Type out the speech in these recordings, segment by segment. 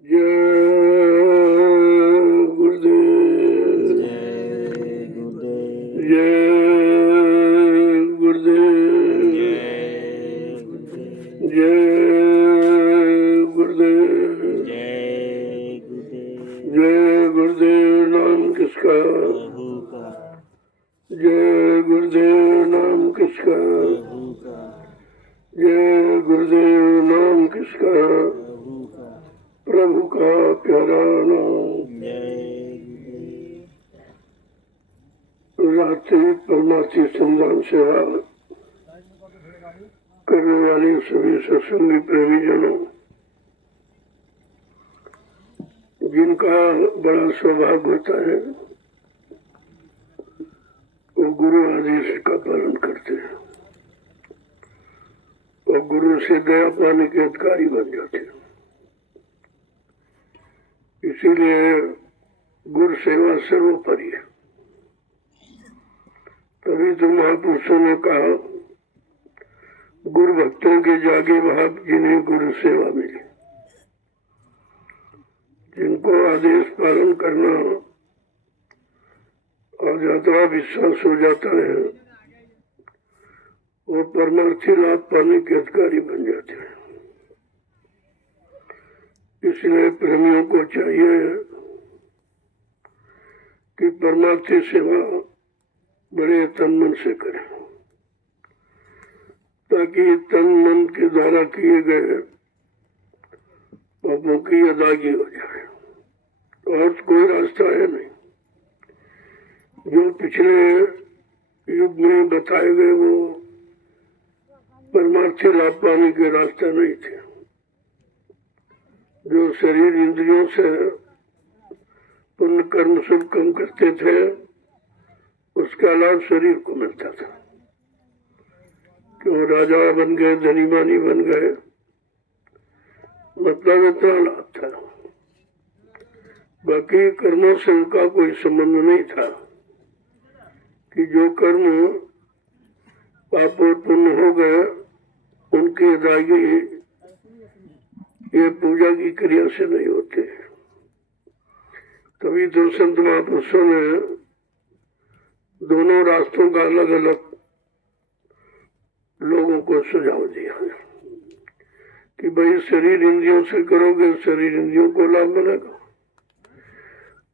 जय गुरुदेव। जय गुरुदेव। जय गुरुदेव। जय गुरुदेव। जय गुरुदेव। जय गुरुदेव। जय गुरुदेव नाम किसका? प्रभु का। जय गुरुदेव नाम किसका? प्रभु का। जय गुरुदेव नाम किसका? प्रभु का। प्रभु का प्यारा नाम। जय गुरुदेव। रात्रि परमार्थी संधान सेवा करने वाले सभी सत्संगी प्रेमी जनों, जिनका बड़ा सौभाग्य होता है वो गुरु आदेश का पालन करते हैं और गुरु से दया पाने के अधिकारी बन जाते हैं। इसीलिए गुरु सेवा सर्वोपरि है। तभी तो महापुरुषों ने कहा, गुरु भक्तों के जागे भाग जिन्हें गुरु सेवा मिली। जिनको आदेश पालन करना और ज्यादा विश्वास हो जाता है वो परमार्थी लाभ पाने के अधिकारी बन जाते हैं। इसलिए प्रेमियों को चाहिए कि परमार्थी सेवा बड़े तन मन से करें, ताकि तन मन के द्वारा किए गए पापों की अदायगी हो जाए। और कोई रास्ता है नहीं। जो पिछले युग में बताए गए वो परमार्थी लाभ पाने के रास्ते नहीं थे। जो शरीर इंद्रियों से पुण्य कर्म शुभ कम करते थे उसका लाभ शरीर को मिलता था। क्यों राजा बन गए, धनी मानी बन गए, मतलब इतना लाभ था। बाकी कर्मों से उनका कोई संबंध नहीं था कि जो कर्म पाप और पुण्य हो गए उनकी अदायगी ये पूजा की क्रिया से नहीं होते। तभी तो संत महापुरुषों ने दोनों रास्तों का अलग अलग लोगों को सुझाव दिया है कि भाई शरीर इंद्रियों से करोगे शरीर इंद्रियों को लाभ मिलेगा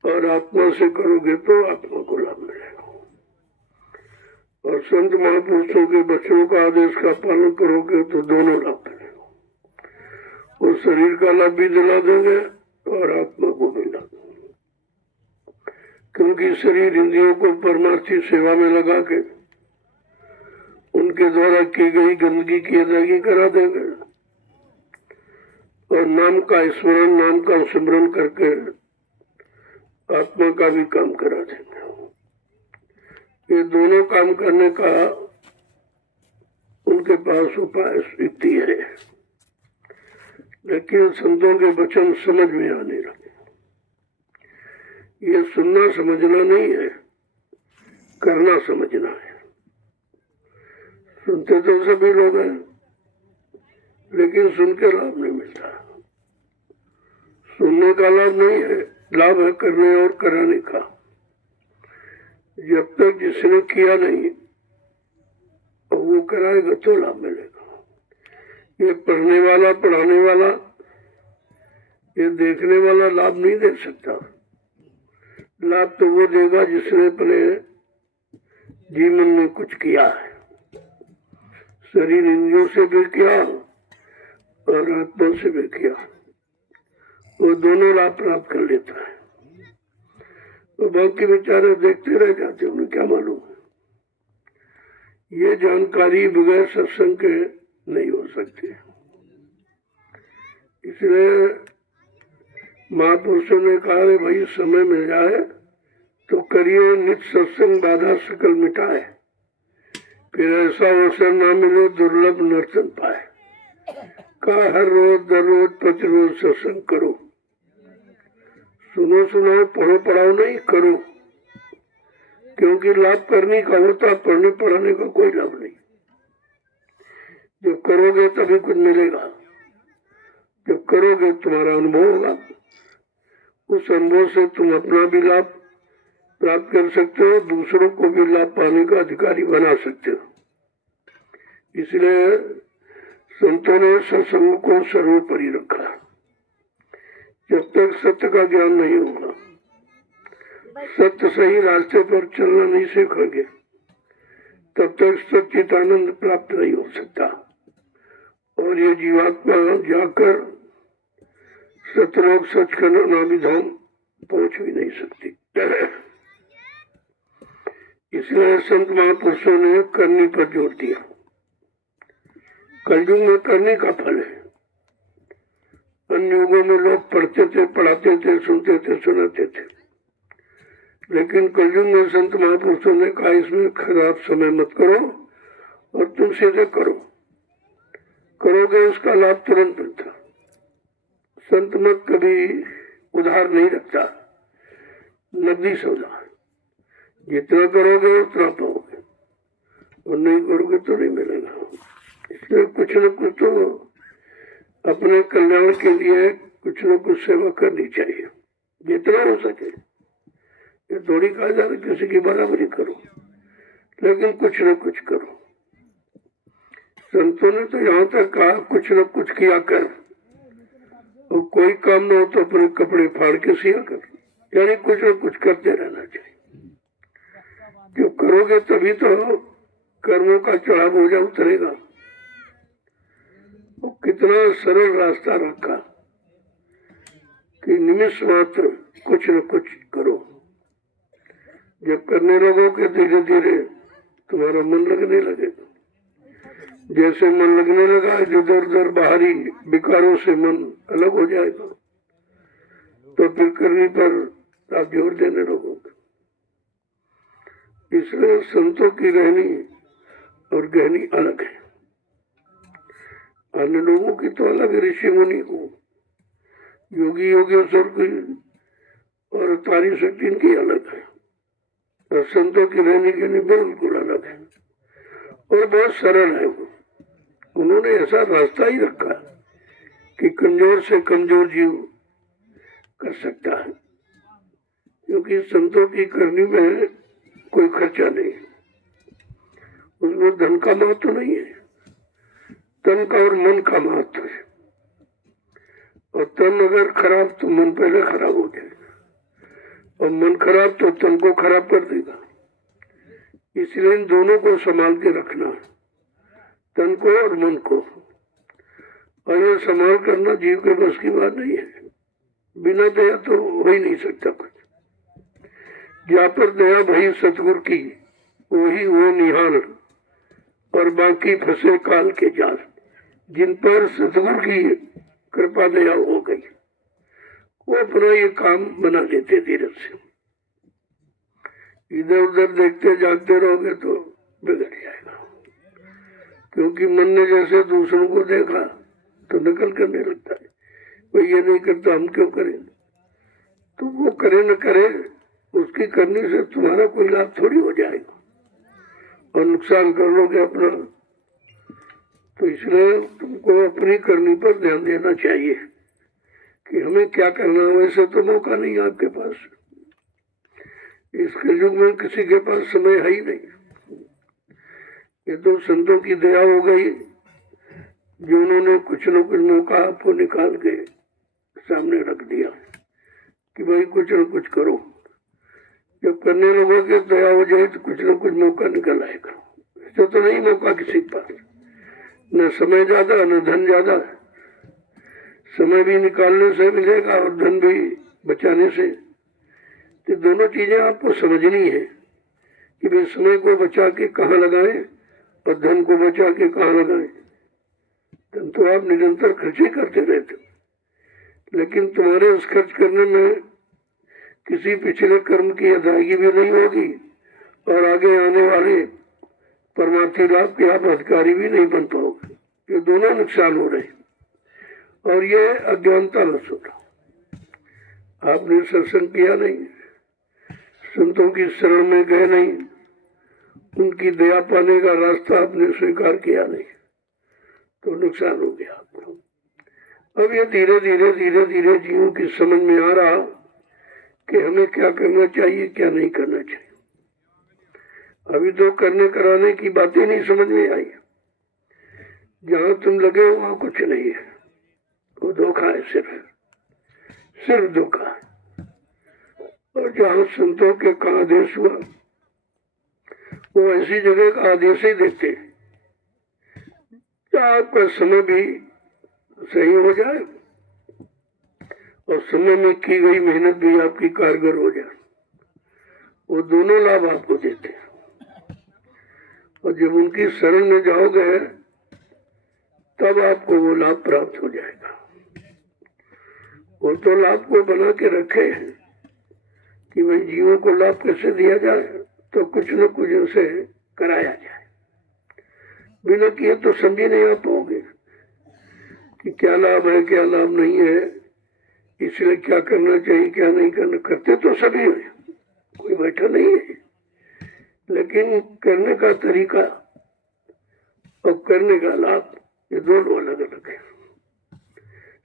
और आत्मा से करोगे तो आत्मा को लाभ मिलेगा। और संत महापुरुषों के बच्चों का आदेश का पालन करोगे तो दोनों लाभ मिलेगा। वो शरीर का लाभ भी दिला देंगे और आत्मा को भी लाभ देंगे। क्योंकि शरीर इंद्रियों को परमार्थी सेवा में लगा के उनके द्वारा की गई गंदगी की अदायगी करा देंगे और नाम का स्मरण, नाम का सिमरन करके आत्मा का भी काम करा देंगे। ये दोनों काम करने का उनके पास उपाय युक्ति है, लेकिन संतों के वचन समझ में आने लगे। ये सुनना समझना नहीं है, करना समझना है। सुनते तो सभी लोग हैं लेकिन सुन के लाभ नहीं मिलता। सुनने का लाभ नहीं है, लाभ है करने और कराने का। जब तक जिसने किया नहीं और वो कराएगा तो लाभ मिलेगा। ये पढ़ने वाला, पढ़ाने वाला, ये देखने वाला लाभ नहीं दे सकता। लाभ तो वो देगा जिसने अपने जीवन में कुछ किया है, शरीर इंद्रियों से भी किया और आत्मा से भी किया। वो दोनों लाभ प्राप्त कर लेता है। तो बाकी बेचारे देखते रह जाते, उन्हें क्या मालूम। ये जानकारी बगैर सत्संग के नहीं हो सकती। इसलिए महापुरुषों ने कहा है भाई समय मिल जाए तो करिए नित्य सत्संग, बाधा सकल मिटाए। फिर ऐसा अवसर ना मिले दुर्लभ नर्तन पाए। का हर रोज दररोज प्रतिरोज सत्संग करो। सुनो सुनाओ, पढ़ो पढ़ाओ नहीं, करो। क्योंकि लाभ करने का होता, पढ़ने पढ़ाने का कोई लाभ नहीं। जब करोगे तभी कुछ मिलेगा जब करोगे तुम्हारा अनुभव होगा, उस अनुभव से तुम अपना भी लाभ प्राप्त कर सकते हो, दूसरों को भी लाभ पाने का अधिकारी बना सकते हो। इसलिए संतों ने सत्संग को सर्वोपरि रखा। जब तक सत्य का ज्ञान नहीं होगा, सत्य सही रास्ते पर चलना नहीं सीखेंगे, तब तक सच्चिदानंद प्राप्त नहीं हो सकता। और ये जीवात्मा जाकर सतलोक सचखंड नाभिधाम पहुंच भी नहीं सकती। इसलिए संत महापुरुषों ने करनी पर जोर दिया। कलयुग में करने का फल है। अन्य युगों में लोग पढ़ते थे, पढ़ाते थे, सुनते थे, सुनाते थे, लेकिन कलयुग में संत महापुरुषों ने कहा इसमें खराब समय मत करो और तुम सीधे करो, करोगे उसका लाभ तुरंत मिलता। संत मत कभी उधार नहीं रखता, नकदी सौदा, जितना करोगे उतना पाओगे और नहीं करोगे तो नहीं मिलेगा। इसलिए कुछ न कुछ तो अपने कल्याण के लिए कुछ न कुछ सेवा करनी चाहिए, जितना हो सके। ये थोड़ी कहा जा रहा किसी की बराबरी करो, लेकिन कुछ न कुछ करो। संतों ने तो यहाँ तक कहा कुछ न कुछ किया कर, और कोई काम न हो तो अपने कपड़े फाड़ के सिया कर, यानी कुछ न कुछ करते रहना चाहिए। जो करोगे तभी तो कर्मों का चढ़ाव बोझा उतरेगा। और कितना सरल रास्ता रखा कि निमिष मात्र कुछ न कुछ करो। जब करने लगोगे धीरे धीरे तुम्हारा मन लगने लगेगा। जैसे मन लगने लगा इधर उधर बाहरी विकारों से मन अलग हो जाएगा, तो फिर करने पर आप जोर देने लगोगे। इसलिए संतों की रहनी और गहनी अलग है। अन्य लोगों की तो अलग है, ऋषि मुनि को, योगी योगेश्वर की और तारी शक्ति इनकी अलग है, और संतों की रहने के लिए बिल्कुल अलग है और बहुत सरल है। वो उन्होंने ऐसा रास्ता ही रखा कि कमजोर से कमजोर जीव कर सकता है, क्योंकि संतों की करनी में कोई खर्चा नहीं, उसमें धन का महत्व नहीं है, तन का और मन का महत्व है। और तन अगर खराब तो मन पहले खराब हो जाएगा, और मन खराब तो तन को खराब कर देगा। इसलिए इन दोनों को संभाल के रखना है, तन को और मन को। और ये संभाल करना जीव के बस की बात नहीं है। बिना दया तो हो ही नहीं सकता कुछ। जहाँ पर दया भई सतगुरु की, वही वो निहाल, और बाकी फंसे काल के जाल। जिन पर सतगुरु की कृपा दया हो गई, वो अपना ये काम बना लेते धीरे से। इधर उधर देखते जागते रहोगे तो बिगड़ जाएगा, क्योंकि मन ने जैसे दूसरों को देखा तो नकल करने लगता है। कोई ये नहीं करता हम क्यों करें? तो वो करे न करे, उसकी करने से तुम्हारा कोई लाभ थोड़ी हो जाएगा, और नुकसान कर लोगे अपना। तो इसलिए तुमको अपनी करनी पर ध्यान देना चाहिए कि हमें क्या करना है। वैसे तो मौका नहीं है आपके पास, इसके युग में किसी के पास समय है ही नहीं। ये तो संतों की दया हो गई जो उन्होंने कुछ न कुछ मौका आपको निकाल के सामने रख दिया कि भाई कुछ न कुछ करो। जब करने लगोगे दया हो जाए तो कुछ न कुछ मौका निकल आएगा। ऐसा तो नहीं मौका किसी के पास, न समय ज्यादा न धन ज्यादा। समय भी निकालने से मिलेगा और धन भी बचाने से। तो दोनों चीजें आपको समझनी है कि भाई समय को बचा के कहाँ लगाएं और धन को बचा के कहाँ लगाएं। धन तो आप निरंतर खर्चे करते रहते, लेकिन तुम्हारे उस खर्च करने में किसी पिछले कर्म की अदायगी भी नहीं होगी, और आगे आने वाले परमार्थी लाभ के आप अधिकारी भी नहीं बन पाओगे। ये दोनों नुकसान हो रहे, और ये अज्ञानता में होगा। आपने सत्संग किया नहीं, संतों की शरण में गए नहीं, उनकी दया पाने का रास्ता आपने स्वीकार किया नहीं, तो नुकसान हो गया आपको। अब ये धीरे धीरे जीवों की समझ में आ रहा कि हमें क्या करना चाहिए क्या नहीं करना चाहिए। अभी तो करने कराने की बातें नहीं समझ में आई। जहां तुम लगे हो वहां कुछ नहीं है, वो धोखा है, सिर्फ धोखा है। और जहां संतों के का आदेश हुआ वो ऐसी जगह का आदेश ही देते कि आपका समय भी सही हो जाए और समय में की गई मेहनत भी आपकी कारगर हो जाए। वो दोनों लाभ आपको देते हैं। और जब उनकी शरण में जाओगे तब आपको वो लाभ प्राप्त हो जाएगा। वो तो लाभ को बना के रखे हैं कि भाई जीवों को लाभ कैसे दिया जाए, तो कुछ न कुछ उनसे कराया जाए। बिना किए तो समझी नहीं आ पाओगे कि क्या लाभ है क्या लाभ नहीं है, इसलिए क्या करना चाहिए क्या नहीं करना। करते तो सभी हैं, कोई बैठा नहीं है, लेकिन करने का तरीका और करने का लाभ ये दोनों अलग अलग है।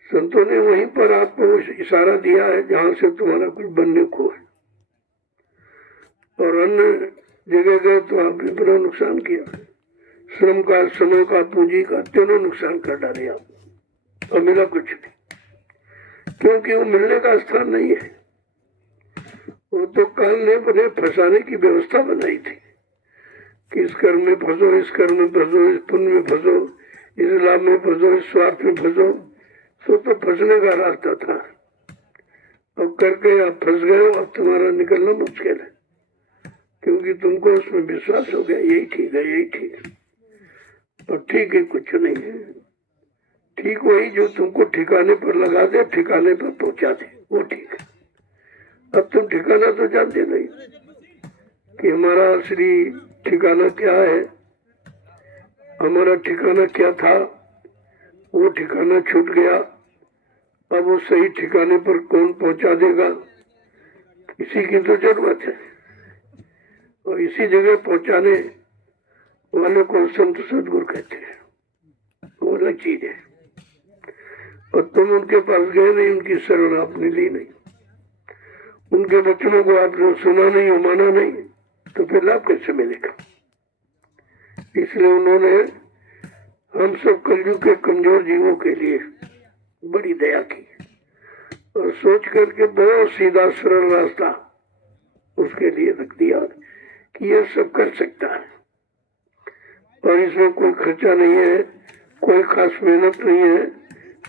संतों ने वहीं पर आपको इशारा दिया है जहां से तुम्हारा कुछ बनने को है, और अन्य जगह गए तो आपने बड़ा नुकसान किया। श्रम का, समय का, पूंजी का तीनों नुकसान कर डाले आप, और मिला कुछ नहीं, क्योंकि वो मिलने का स्थान नहीं है। वो तो काल ने बने फंसाने की व्यवस्था बनाई थी कि इस कर्म में फंसो, इस कर्म में फंसो, इस पुण्य में फंसो, इस लाभ में फंसो, इस स्वार्थ में फंसो। तो फंसने का रास्ता था। अब करके आप फंस गए हो, अब तुम्हारा निकलना मुश्किल है, क्योंकि तुमको उसमें विश्वास हो गया यही ठीक है, यही ठीक है। और ठीक है कुछ नहीं है। ठीक वही जो तुमको ठिकाने पर लगा दे, ठिकाने पर पहुंचा दे, वो ठीक है। अब तुम ठिकाना तो जानते नहीं कि हमारा असली ठिकाना क्या है, हमारा ठिकाना क्या था। वो ठिकाना छूट गया। अब वो सही ठिकाने पर कौन पहुंचा देगा, इसी की तो जरूरत है। और इसी जगह पहुंचाने वाले को संत सदगुरु कहते हैं, वो अलग चीज है। और तुम उनके पास गए नहीं, उनकी शरण आपने ली नहीं, उनके वचनों को आपने सुना नहीं, माना नहीं, तो फिर लाभ कैसे मिलेगा। इसलिए उन्होंने हम सब कलयुग के कमजोर जीवों के लिए बड़ी दया की और सोच करके बहुत सीधा सरल रास्ता उसके लिए रख दिया कि ये सब कर सकता है और इसमें कोई खर्चा नहीं है, कोई खास मेहनत नहीं है,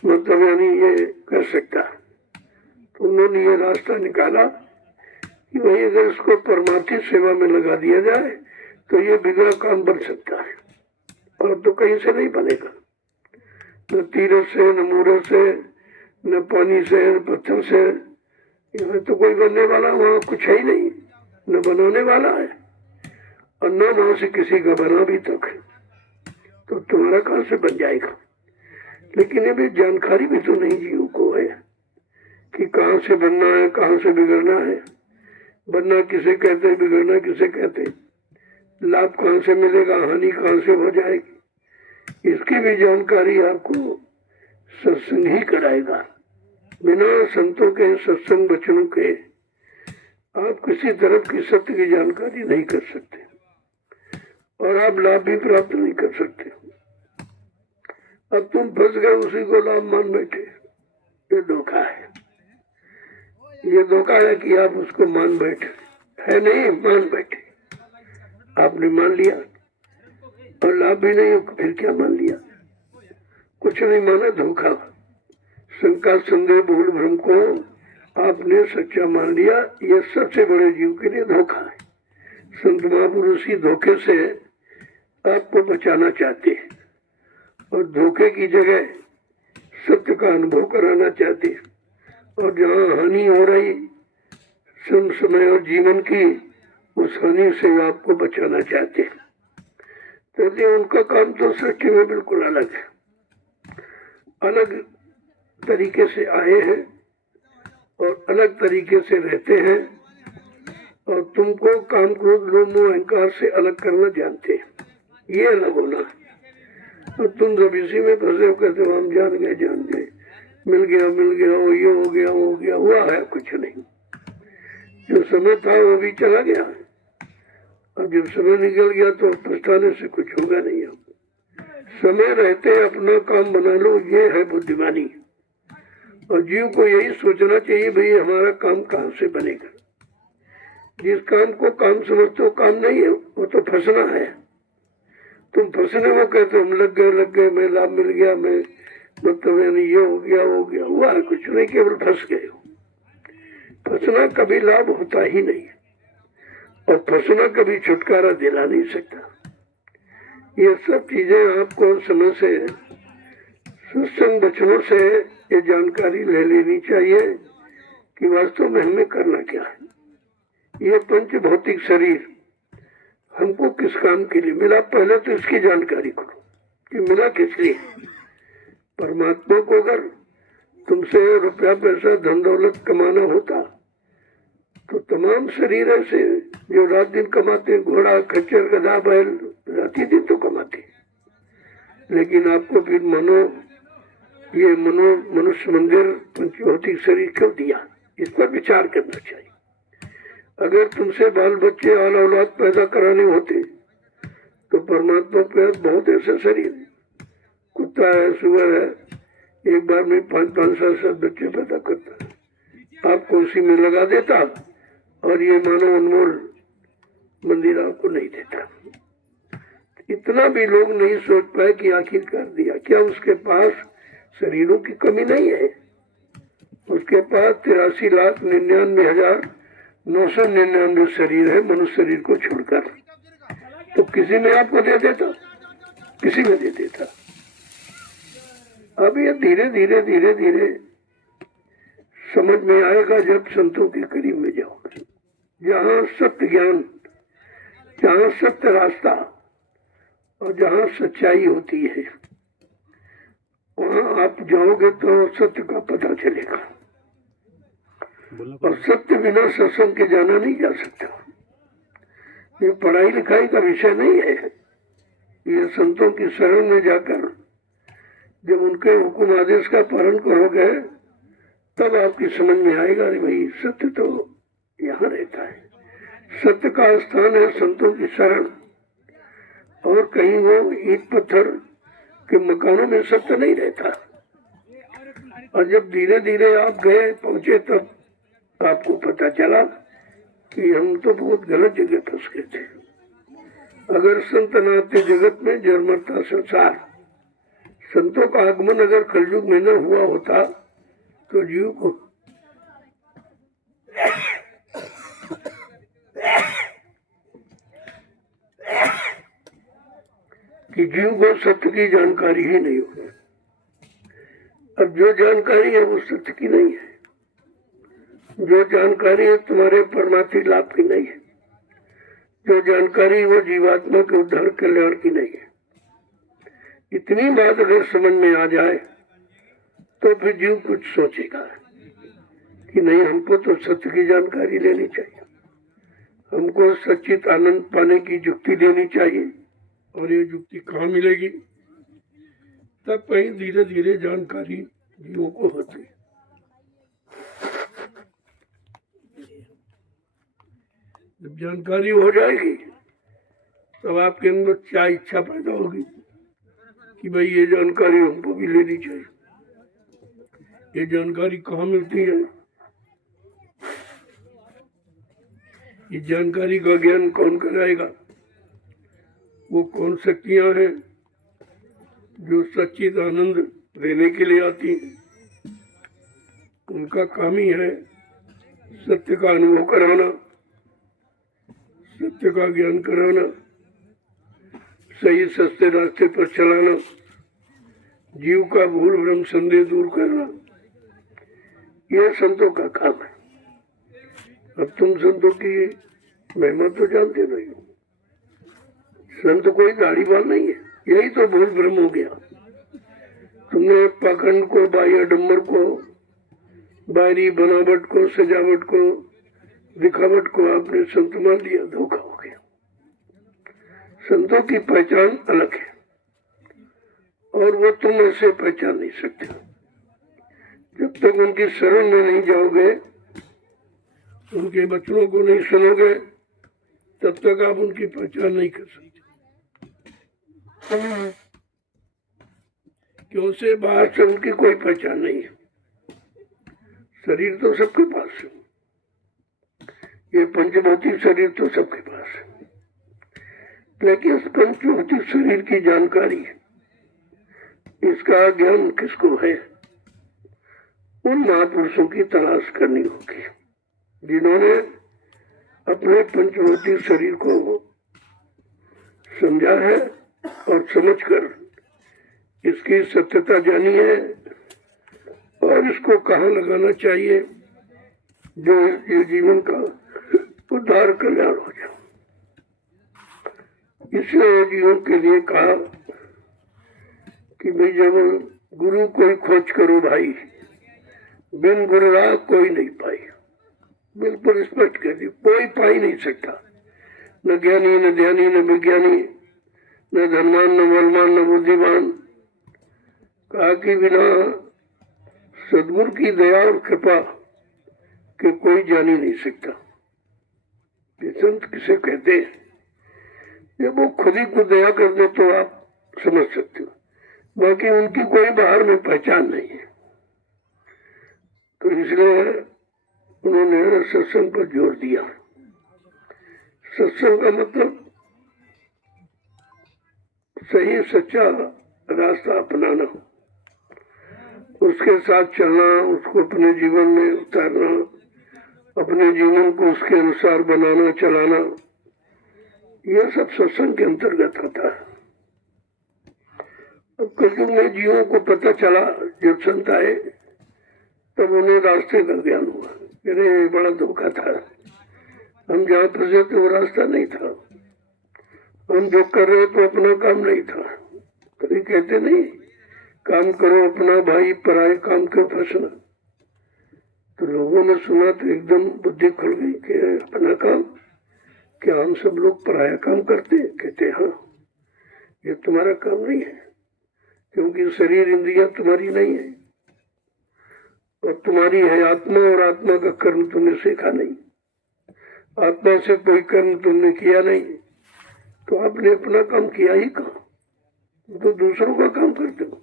मतलब यानी ये कर सकता है। तो उन्होंने ये रास्ता निकाला कि भाई अगर इसको परमार्थिक सेवा में लगा दिया जाए तो ये बिगड़ा काम बन सकता है। और तो कहीं से नहीं बनेगा, न तीरथ से, न मूरत से, न पानी से, न पत्थर से। यहाँ तो कोई बनने वाला वहाँ कुछ है ही नहीं, न बनाने वाला है और न वहां से किसी का बना भी तक है। तो तुम्हारा कहाँ से बन जाएगा। लेकिन ये भी जानकारी भी तो नहीं जीव को है कि कहाँ से बनना है, कहाँ से बिगड़ना है। बनना किसे कहते, बिगड़ना किसे कहते, लाभ कहाँ से मिलेगा, हानि कहाँ से हो जाएगी, इसकी भी जानकारी आपको सत्संग ही कराएगा। बिना संतों के सत्संग वचनों के आप किसी तरह की सत्य की जानकारी नहीं कर सकते और आप लाभ भी प्राप्त नहीं कर सकते। अब तुम फंस गए, उसी को लाभ मान बैठे, ये धोखा है। ये धोखा है कि आप उसको मान बैठे, है नहीं, मान बैठे। आपने मान लिया और लाभ भी नहीं हो, फिर क्या मान लिया, कुछ नहीं माना, धोखा। शंका, संदेह, भूल भ्रम को आपने सच्चा मान लिया, ये सबसे बड़े जीव के लिए धोखा है। संत महापुरुष ही धोखे से आपको बचाना चाहते हैं और धोखे की जगह सत्य का अनुभव कराना चाहते हैं। और जहाँ हानि हो रही समय और जीवन की, उस हानि से आपको बचाना चाहते हैं। तो उनका काम तो सच्चे में बिल्कुल अलग है, अलग तरीके से आए हैं और अलग तरीके से रहते हैं और तुमको काम, क्रोध, लोभ, मोह, अहंकार से अलग करना जानते हैं। ये अलग होना है। और तुम जब इसी में फंसे हो, कहते हो हम जान गए, मिल गया वो ये हो गया वो हो गया, हुआ है कुछ नहीं। जो समय था वो भी चला गया, अब जब समय निकल गया तो पछताने से कुछ होगा नहीं। अब समय रहते अपना काम बना लो, ये है बुद्धिमानी। और जीव को यही सोचना चाहिए, भाई हमारा काम कहाँ से बनेगा। जिस काम को काम समझते हो काम नहीं है, वो तो फंसना है। तुम फंसने वो कहते हम लग गए, मैं लाभ मिल गया, मैं मतलब यानी ये हो गया वो हो गया, हुआ है कुछ नहीं, केवल फंस गए हो। फंसना कभी लाभ होता ही नहीं, और फंसना कभी छुटकारा दिला नहीं सकता। ये सब चीजें आपको समय से सत्संग वचनों से ये जानकारी ले लेनी चाहिए कि वास्तव में हमें करना क्या है। ये पंच भौतिक शरीर हमको किस काम के लिए मिला, पहले तो इसकी जानकारी करो कि मिला किस लिए। परमात्मा को अगर तुमसे रुपया पैसा धन दौलत कमाना होता तो तमाम शरीर ऐसे जो रात दिन कमाते, घोड़ा खच्चर गधा बैल रात ही दिन तो कमाते, लेकिन आपको फिर ये मनुष्य मंदिर पंचभौतिक शरीर क्यों दिया, इस पर विचार करना चाहिए। अगर तुमसे बाल बच्चे आल औलाद पैदा कराने होते तो परमात्मा के बहुत ऐसे शरीर है, कुत्ता है, सुअर है, एक बार में 5-5 7 बच्चे पैदा करता है, आपको उसी में लगा देता और ये मानव अनमोल मंदिर आपको नहीं देता। इतना भी लोग नहीं सोच पाए कि आखिर कर दिया क्या। उसके पास शरीरों की कमी नहीं है, उसके पास 83,99,999 शरीर है मनुष्य शरीर को छोड़कर, तो किसी में आपको दे देता, किसी में दे देता। अब ये धीरे धीरे धीरे धीरे समझ में आएगा जब संतों के करीब में जाओगे, जहाँ सत्य ज्ञान, जहाँ सत्य रास्ता और जहाँ सच्चाई होती है, वहाँ आप जाओगे तो सत्य का पता चलेगा। और सत्य बिना सत्संग के जाना नहीं जा सकता। ये पढ़ाई लिखाई का विषय नहीं है, ये संतों की शरण में जाकर जब उनके हुक्म आदेश का पालन करोगे तब आपकी समझ में आएगा, अरे भाई सत्य तो यहाँ रहता है। सत्य का स्थान है संतों की शरण, और कहीं वो ईंट पत्थर के मकानों में सत्य नहीं रहता। और जब धीरे धीरे आप गए पहुंचे तब आपको पता चला कि हम तो बहुत गलत जगह फंस गए थे। अगर संत न आते जगत में जरमरता संसार, संतों का आगमन अगर कलयुग में न हुआ होता तो जीव को सत्य की जानकारी ही नहीं होगी। अब जो जानकारी है वो सत्य की नहीं है, जो जानकारी है तुम्हारे परमार्थी लाभ की नहीं है, जो जानकारी वो जीवात्मा के उद्धार कल्याण की नहीं है। इतनी बात अगर समझ में आ जाए तो फिर जीव कुछ सोचेगा कि नहीं, हमको तो सत्य की जानकारी लेनी चाहिए, हमको सच्चित आनंद पाने की युक्ति लेनी चाहिए। और ये युक्ति कहाँ मिलेगी? तब कहीं धीरे धीरे जानकारी जीवों को होती। जब जानकारी हो जाएगी तब आपके अंदर क्या इच्छा पैदा होगी कि भाई ये जानकारी हमको भी लेनी चाहिए। ये जानकारी कहाँ मिलती है? ये जानकारी का ज्ञान कौन कराएगा? वो कौन शक्तियां हैं जो सच्चित आनंद देने के लिए आती हैं? उनका काम ही है सत्य का अनुभव कराना, सत्य का ज्ञान कराना, सही सस्ते रास्ते पर चलाना, जीव का भूल भ्रम संदेह दूर करना, यह संतों का काम है। अब तुम संतों की महिमा तो जानते नहीं हो। संत कोई दाढ़ी बाल नहीं है, यही तो भूल भ्रम हो गया। तुमने पाखंड को, बाह्य डम्बर को, बाहरी बनावट को, सजावट को, दिखावट को आपने संत मान लिया, धोखा हो गया। संतों की पहचान अलग है और वो तुम ऐसे पहचान नहीं सकते। जब तक उनकी शरण में नहीं जाओगे, उनके वचनों को नहीं सुनोगे, तब तक आप उनकी पहचान नहीं कर सकते। क्यों से बाहर से उनकी कोई पहचान नहीं है। शरीर तो सबके पास है, ये पंचभौतिक शरीर तो सबके पास है, लेकिन इस पंचभौतिक शरीर की जानकारी, इसका ज्ञान किसको है? उन महापुरुषों की तलाश करनी होगी जिन्होंने अपने पंचभौतिक शरीर को समझा है और समझकर इसकी सत्यता जानी है और इसको कहाँ लगाना चाहिए जो ये जीवन का उद्धार कल्याण हो जाए। इसलिए जीवन के लिए कहा कि भाई जब गुरु कोई खोज करो भाई, बिन गुरु राह कोई नहीं पाई। बिल्कुल स्पष्ट कर दी, कोई पा ही नहीं सकता, न ज्ञानी न ध्यानी न विज्ञानी, न धनवान न बलवान न बुद्धिमान। कहा कि बिना सदगुरु की दया और कृपा के कोई जान ही नहीं सकता। ये संत किसे कहते हैं? जब वो खुद ही को दया कर दे तो आप समझ सकते हो, बाकी उनकी कोई बाहर में पहचान नहीं है। तो इसलिए उन्होंने सत्संग पर जोर दिया। सत्संग का मतलब सही सच्चा रास्ता अपनाना, उसके साथ चलना, उसको अपने जीवन में उतारना, अपने जीवन को उसके अनुसार बनाना चलाना, यह सब सत्संग के अंतर्गत आता है। अब कलयुग में जीवों को पता चला, जब संत आए तब उन्हें रास्ते का ज्ञान हुआ। अरे बड़ा धोखा था, हम जहाँ फंसे थे वो रास्ता नहीं था, हम जो कर रहे तो अपना काम नहीं था। कभी कहते नहीं काम करो अपना भाई, पराये काम क्यों फंसना। तो लोगों ने सुना तो एकदम बुद्धि खुल गई कि अपना काम क्या, हम सब लोग पराया काम करते? कहते हाँ, ये तुम्हारा काम नहीं है, क्योंकि शरीर इंद्रियां तुम्हारी नहीं है और तुम्हारी है आत्मा, और आत्मा का कर्म तुमने सीखा नहीं, आत्मा से कोई कर्म तुमने किया नहीं, तो आपने अपना काम किया ही कहाँ? तो दूसरों का काम करते हो।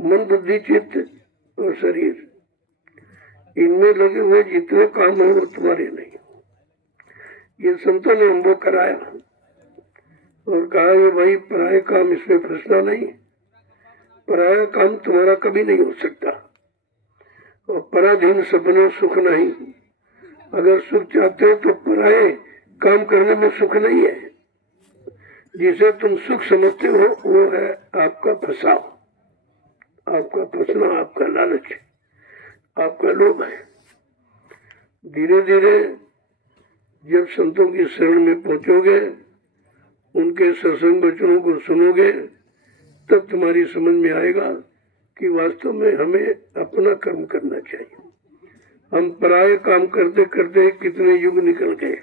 मन बुद्धि चित्त और शरीर, इनमें लगे हुए जितने काम है वो तुम्हारे नहीं। ये संतों ने हमको कराया और कहा ये भाई पराया काम, इसमें फंसना नहीं, पराया काम तुम्हारा कभी नहीं हो सकता। और पराधीन सपने सुख नहीं, अगर सुख चाहते हो तो पराये काम करने में सुख नहीं है। जिसे तुम सुख समझते हो वो है आपका फंसाव, आपका फंसना, आपका लालच, आपका लोभ है। धीरे धीरे जब संतों की शरण में पहुंचोगे, उनके सत्संग वचनों को सुनोगे, तब तुम्हारी समझ में आएगा कि वास्तव में हमें अपना कर्म करना चाहिए। हम पराये काम करते करते कितने युग निकल गए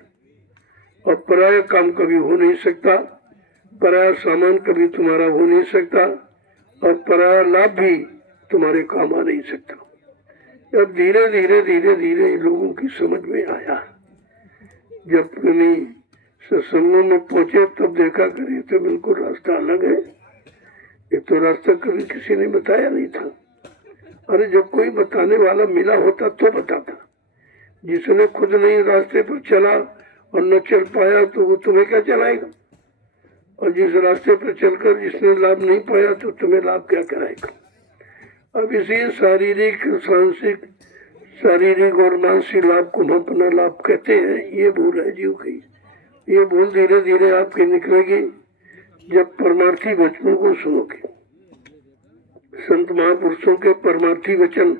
और पराया काम कभी हो नहीं सकता, पराया सामान कभी तुम्हारा हो नहीं सकता और पराया लाभ भी तुम्हारे काम आ नहीं सकता। अब धीरे धीरे धीरे धीरे लोगों की समझ में आया। जब कहीं सत्संगों में पहुंचे तब देखा करिए तो बिल्कुल रास्ता अलग है, ये तो रास्ता कभी किसी ने बताया नहीं था। अरे जब कोई बताने वाला मिला होता तो बताता, जिसने खुद नहीं रास्ते पर चला और न चल पाया तो वो तुम्हें क्या चलाएगा, और जिस रास्ते पर चलकर जिसने लाभ नहीं पाया तो तुम्हें लाभ क्या कराएगा। अब इसी शारीरिक सांसिक शारीरिक और मानसिक लाभ को हम अपना लाभ कहते हैं, ये भूल है जीव की। ये भूल धीरे धीरे आपकी निकलेगी जब परमार्थी वचनों को सुनोगे। संत महापुरुषों के परमार्थी वचन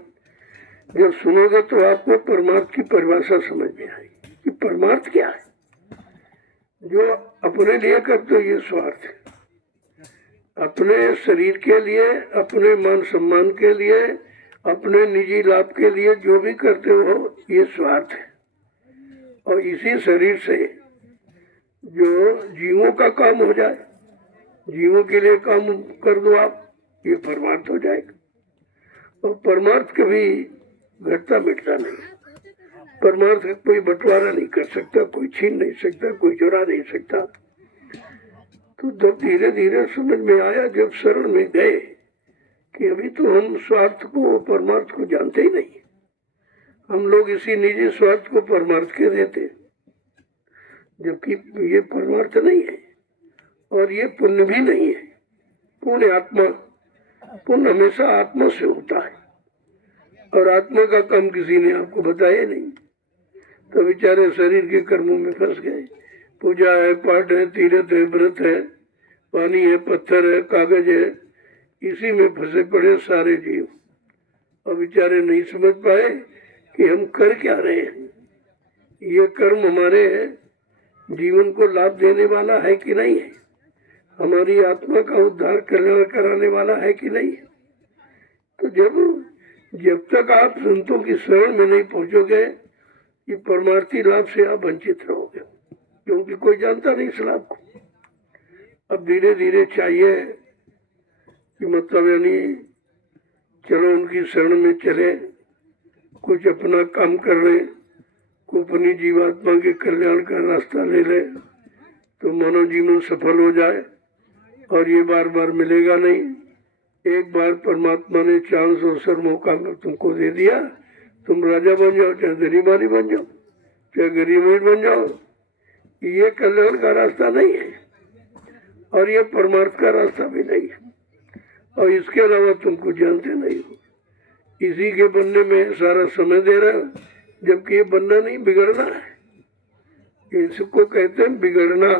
जब सुनोगे तो आपको परमार्थ की परिभाषा समझ में आएगी कि परमार्थ क्या है। जो अपने लिए करते हो ये स्वार्थ है, अपने शरीर के लिए, अपने मान सम्मान के लिए, अपने निजी लाभ के लिए जो भी करते हो ये स्वार्थ है। और इसी शरीर से जो जीवों का काम हो जाए, जीवों के लिए काम कर दो आप, ये परमार्थ हो जाएगा। और परमार्थ कभी घटता मिटता नहीं। परमार्थ का कोई बंटवारा नहीं कर सकता, कोई छीन नहीं सकता, कोई चुरा नहीं सकता। तो जब धीरे धीरे समझ में आया, जब शरण में गए कि अभी तो हम स्वार्थ को और परमार्थ को जानते ही नहीं, हम लोग इसी निजी स्वार्थ को परमार्थ के देते, जबकि ये परमार्थ नहीं है और ये पुण्य भी नहीं है। पुण्य आत्मा, पुण्य हमेशा आत्मा से होता है और आत्मा का काम किसी ने आपको बताया नहीं। तो बेचारे शरीर के कर्मों में फंस गए। पूजा है, पाठ है, तीर्थ है, व्रत है, पानी है, पत्थर है, कागज है, इसी में फंसे पड़े सारे जीव। और बेचारे नहीं समझ पाए कि हम कर क्या रहे हैं, ये कर्म हमारे जीवन को लाभ देने वाला है कि नहीं है, हमारी आत्मा का उद्धार कल्याण कराने वाला है कि नहीं है। तो जब तक आप संतों की शरण में नहीं पहुंचोगे, ये परमार्थी लाभ से आप वंचित रहोगे, क्योंकि कोई जानता नहीं इस लाभ को। अब धीरे धीरे चाहिए कि मतलब यानी चलो उनकी शरण में चले, कुछ अपना काम कर रहे, को अपनी जीवात्मा के कल्याण का रास्ता ले ले, तो मानव जीवन सफल हो जाए। और ये बार बार मिलेगा नहीं। एक बार परमात्मा ने चांस अवसर मौका तुमको दे दिया, तुम राजा बन जाओ, चाहे दरीबारी बन जाओ, चाहे गरीब बन जाओ। ये कल्याण का रास्ता नहीं है और ये परमार्थ का रास्ता भी नहीं है, और इसके अलावा तुमको जानते नहीं हो। इसी के बनने में सारा समय दे रहे हो, जबकि ये बनना नहीं, बिगड़ना है। इसको कहते हैं बिगड़ना।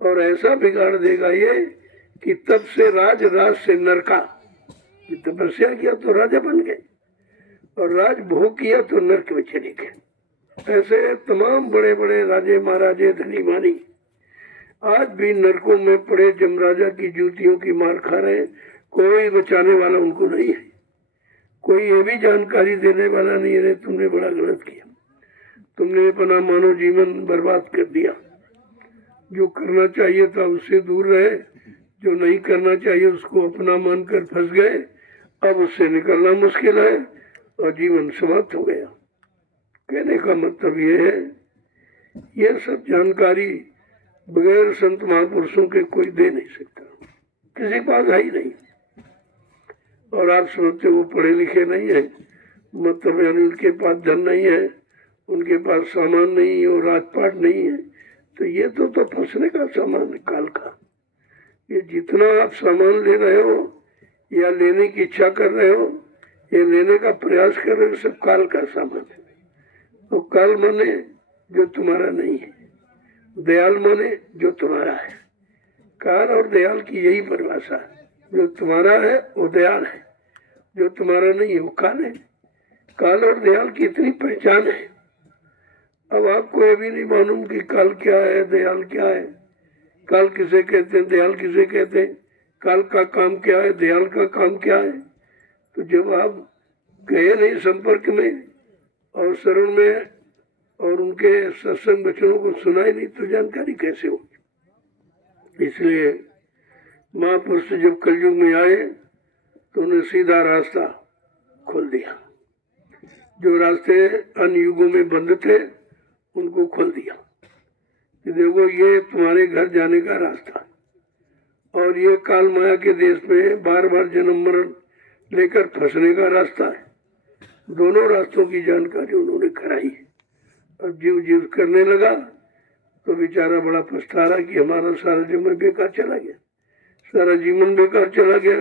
और ऐसा बिगाड़ देगा ये कि तब से राज से नरका। तपस्या किया तो राजा बन गए और राज भोग किया तो नरक में चले गए। ऐसे तमाम बड़े बड़े राजे महाराजे धनी मानी आज भी नरकों में पड़े जमराजा की जूतियों की मार खा रहे। कोई बचाने वाला उनको नहीं है, कोई ये भी जानकारी देने वाला नहीं है, तुमने बड़ा गलत किया, तुमने अपना मानव जीवन बर्बाद कर दिया। जो करना चाहिए था उससे दूर रहे, जो नहीं करना चाहिए उसको अपना मानकर फंस गए। अब उससे निकलना मुश्किल है और जीवन समाप्त हो गया। कहने का मतलब ये है, ये सब जानकारी बगैर संत महापुरुषों के कोई दे नहीं सकता, किसी के पास है ही नहीं। और आप समझते वो पढ़े लिखे नहीं है, मतलब यानी उनके पास धन नहीं है, उनके पास सामान नहीं है और राजपाट नहीं है, तो ये तो फंसने का सामान है काल का। ये जितना आप सामान ले रहे हो या लेने की इच्छा कर रहे हो या लेने का प्रयास कर रहे हो, सब काल का सामान है। तो काल माने जो तुम्हारा नहीं है, दयाल माने जो तुम्हारा है। काल और दयाल की यही परिभाषा है, जो तुम्हारा है वो दयाल है, जो तुम्हारा नहीं है वो काल है। काल और दयाल की इतनी पहचान है। अब आपको ये भी नहीं मालूम कि काल क्या है, दयाल क्या है, काल किसे कहते हैं, दयाल किसे कहते हैं, काल का काम क्या है, दयाल का काम क्या है। तो जब आप गए नहीं संपर्क में और शरण में और उनके सत्संग वचनों को सुना ही नहीं, तो जानकारी कैसे होगी। इसलिए महापुरुष जब कलयुग में आए तो उन्हें सीधा रास्ता खोल दिया। जो रास्ते अन्य युगों में बंद थे उनको खोल दिया कि देखो ये तुम्हारे घर जाने का रास्ता है और ये काल माया के देश में बार बार जन्म मरण लेकर फंसने का रास्ता है। दोनों रास्तों की जानकारी उन्होंने कराई। अब जीव जीव करने लगा तो बेचारा बड़ा पछता रहा कि हमारा सारा जीवन बेकार चला गया, सारा जीवन बेकार चला गया।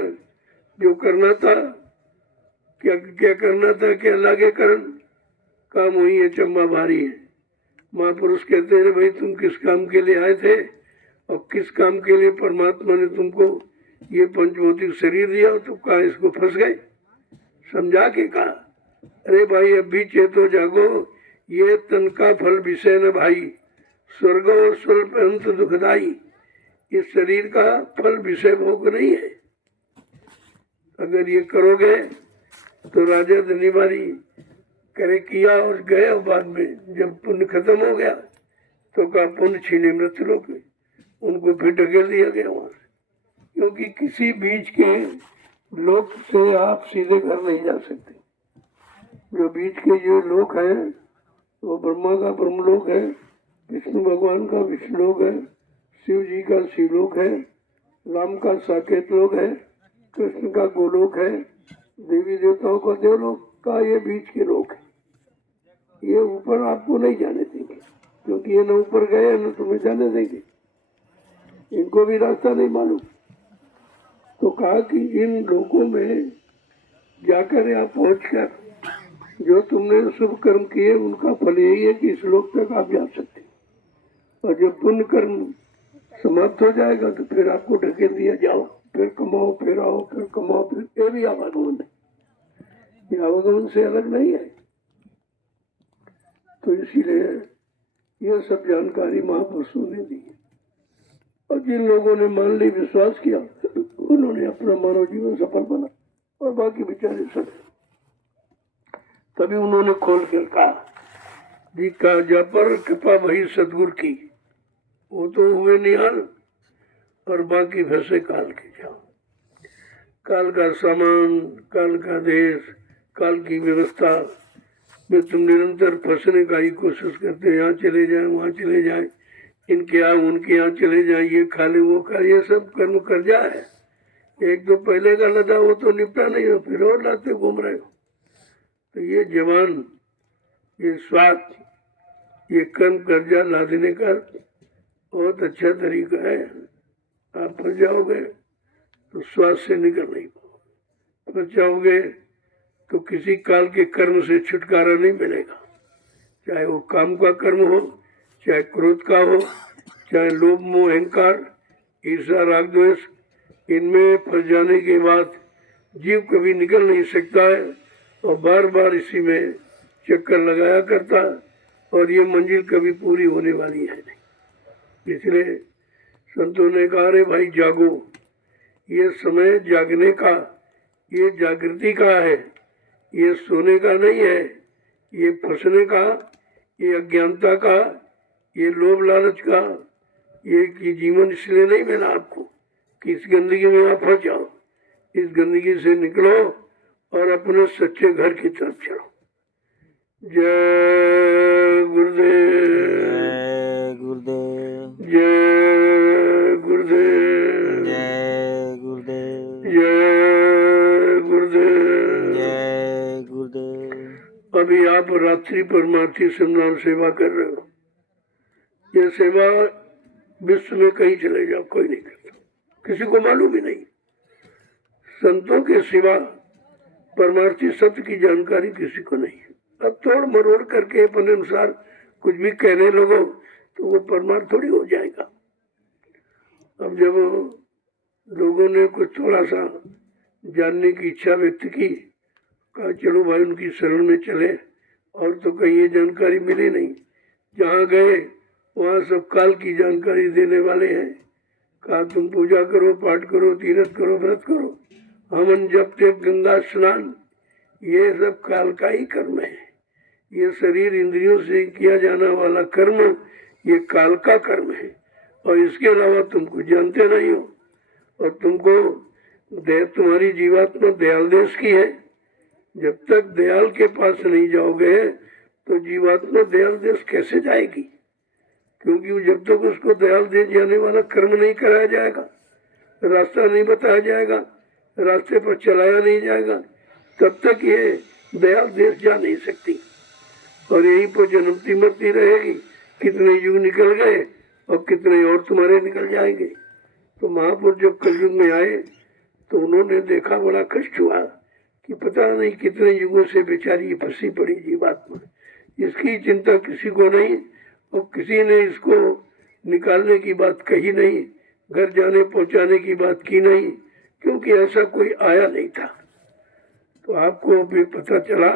जो करना था क्या करना था, क्या लागे करन, काम हुई है चंबा भारी है। महापुरुष कहते हैं भाई तुम किस काम के लिए आए थे और किस काम के लिए परमात्मा ने तुमको ये पंचभौतिक शरीर दिया, तो कहा इसको फंस गए। समझा के कहा अरे भाई अब भी चेतो जागो, ये तन का फल विषय न भाई, स्वर्ग और स्वल्प अंत दुखदाई। इस शरीर का फल विषय भोग नहीं है। अगर ये करोगे तो राजा धनीबारी करे किया और गए, और बाद में जब पुण्य खत्म हो गया तो कहा पुण्य छीने मृत्यु लोग, उनको फिर ढकेल दिया गया वहां से। क्योंकि किसी बीज के लोक से आप सीधे घर नहीं जा सकते। जो बीच के जो लोक है वो ब्रह्मा का ब्रह्मलोक है, विष्णु भगवान का विष्णुलोक है, शिव जी का शिवलोक है, राम का साकेत लोक है, कृष्ण का गोलोक है, देवी देवताओं का देवलोक का ये बीच के लोक है। ये ऊपर आपको नहीं जाने देंगे, क्योंकि ये न ऊपर गए न तुम्हें जाने देंगे, इनको भी रास्ता नहीं मालूम। तो कहा कि इन लोगों में जाकर या पहुंचकर जो तुमने शुभ कर्म किए उनका फल यही है कि इस लोक तक आप जा सकते हो। और जब पुण्य कर्म समाप्त हो जाएगा तो फिर आपको ढकेल दिया जाओ, फिर कमाओ, फिर आओ, फिर कमाओ, फिर ये भी आवागमन है, ये आवागमन से अलग नहीं है। तो इसीलिए यह सब जानकारी महापुरुषों ने दी। और जिन लोगों ने मान ली, विश्वास किया, उन्होंने अपना मानव जीवन सफल बना। और बाकी बेचारे सब तभी उन्होंने खोल कर कहा जी का जा पर कृपा वही सदगुरु की, वो तो हुए निहाल और बाकी फंसे काल के जाओ। काल का सामान, काल का देश, काल की व्यवस्था में तुम निरंतर फंसने का ही कोशिश करते हैं। यहाँ चले जाए, वहाँ चले जाए, इनके यहाँ उनके यहाँ चले जाए, ये खा ले वो खा, ये सब कर्म कर जाए। एक तो पहले का लदा वो तो निपटा नहीं हो, फिर और लाते घूम रहे हो। तो ये जवान, ये स्वाद, ये कर्म कर्जा लादने का बहुत अच्छा तरीका है। आप फंस जाओगे तो स्वाद से निकल नहीं पाओगे, फंस जाओगे तो किसी काल के कर्म से छुटकारा नहीं मिलेगा, चाहे वो काम का कर्म हो, चाहे क्रोध का हो, चाहे लोभ मोह अहंकार ईर्ष्या राग द्वेष। इनमें फंस जाने के बाद जीव कभी निकल नहीं सकता है और बार बार इसी में चक्कर लगाया करता है, और ये मंजिल कभी पूरी होने वाली है नहीं। इसलिए संतों ने कहा, रे भाई जागो, ये समय जागने का, ये जागृति का है, ये सोने का नहीं है, ये फंसने का, ये अज्ञानता का, ये लोभ लालच का, ये जीवन इसलिए नहीं मिला आपको कि इस गंदगी में आप फंस जाओ। इस गंदगी से निकलो और अपने सच्चे घर की तरफ चलो। जय गुरुदेव, जय गुरुदेव, जय गुरुदेव, जय गुरुदेव, जय गुरुदेव। जय गुरुदेव। अभी आप रात्रि परमार्थी सम्मान सेवा कर रहे हो। ये सेवा विश्व में कहीं चले जाओ कोई नहीं करता, किसी को मालूम ही नहीं। संतों के सिवा परमार्थी सत्य की जानकारी किसी को नहीं है। अब तोड़ मरोड़ करके अपने अनुसार कुछ भी कहने लगो तो वो परमार्थ थोड़ी हो जाएगा। अब जब लोगों ने कुछ थोड़ा सा जानने की इच्छा व्यक्त की, कहा चलो भाई उनकी शरण में चले, और तो कहीं ये जानकारी मिली नहीं। जहाँ गए वहाँ सब काल की जानकारी देने वाले हैं। कहा तुम पूजा करो, पाठ करो, तीर्थ करो, व्रत करो, हमन जब तक गंगा स्नान, ये सब काल का ही कर्म है। ये शरीर इंद्रियों से किया जाने वाला कर्म ये काल का कर्म है, और इसके अलावा तुमको जानते नहीं हो। और तुमको तुम्हारी जीवात्मा दयाल देश की है। जब तक दयाल के पास नहीं जाओगे तो जीवात्मा दयाल देश कैसे जाएगी? क्योंकि जब तक उसको दयाल देश जाने वाला कर्म नहीं कराया जाएगा, रास्ता नहीं बताया जाएगा, रास्ते पर चलाया नहीं जाएगा, तब तक ये दयाल देश जा नहीं सकती और यहीं पर जन्मती मरती रहेगी। कितने युग निकल गए और कितने और तुम्हारे निकल जाएंगे। तो महापुरुष जब कलयुग में आए तो उन्होंने देखा, बड़ा कष्ट हुआ कि पता नहीं कितने युगों से बेचारी फंसी पड़ी जीवात्मा। इसकी चिंता किसी को नहीं और किसी ने इसको निकालने की बात कही नहीं, घर जाने पहुंचाने की बात की नहीं, क्योंकि ऐसा कोई आया नहीं था। तो आपको अभी पता चला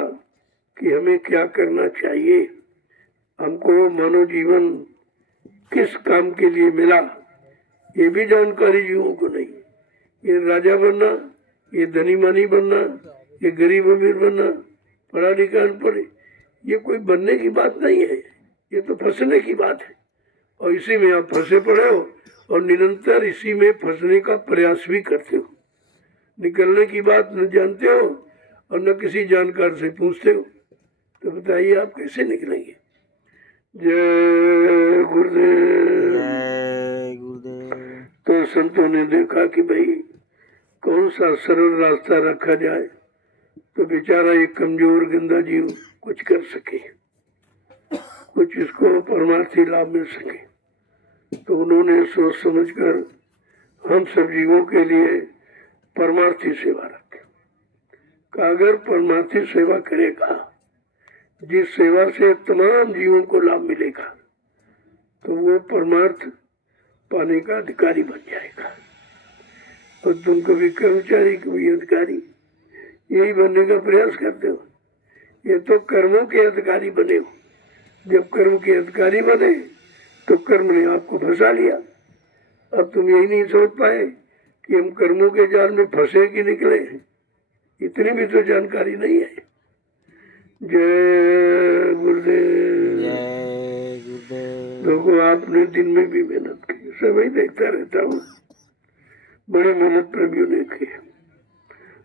कि हमें क्या करना चाहिए, हमको मानव जीवन किस काम के लिए मिला, ये भी जानकारी युवकों को नहीं। ये राजा बनना, ये धनी मानी बनना, ये गरीब अमीर बनना, पढ़ा लिखा अनपढ़, ये कोई बनने की बात नहीं है, ये तो फंसने की बात है। और इसी में आप फंसे पड़े हो और निरंतर इसी में फंसने का प्रयास भी करते हो। निकलने की बात न जानते हो और न किसी जानकार से पूछते हो, तो बताइए आप कैसे निकलेंगे। जय गुरुदेव। जय गुरुदेव। तो संतों ने देखा कि भाई कौन सा सरल रास्ता रखा जाए तो बेचारा एक कमजोर गंदा जीव कुछ कर सके, कुछ इसको परमार्थी लाभ मिल सके। तो उन्होंने सोच समझकर हम सब जीवों के लिए परमार्थी सेवा रखी। अगर परमार्थी सेवा करेगा, जिस सेवा से तमाम जीवों को लाभ मिलेगा, तो वो परमार्थ पाने का अधिकारी बन जाएगा। और तुम कभी कर्मचारी कभी अधिकारी यही बनने का प्रयास करते हो। ये तो कर्मों के अधिकारी बने हो। जब कर्म के अधिकारी बने तो कर्म ने आपको फंसा लिया। अब तुम यही नहीं सोच पाए कि हम कर्मों के जाल में फंसे कि निकले, इतनी भी तो जानकारी नहीं है। जय गुरुदेव। जय गुरुदेव। देखो आपने दिन में भी मेहनत की, समय देखता रहता हूँ, बड़ी मेहनत प्रभु ने की।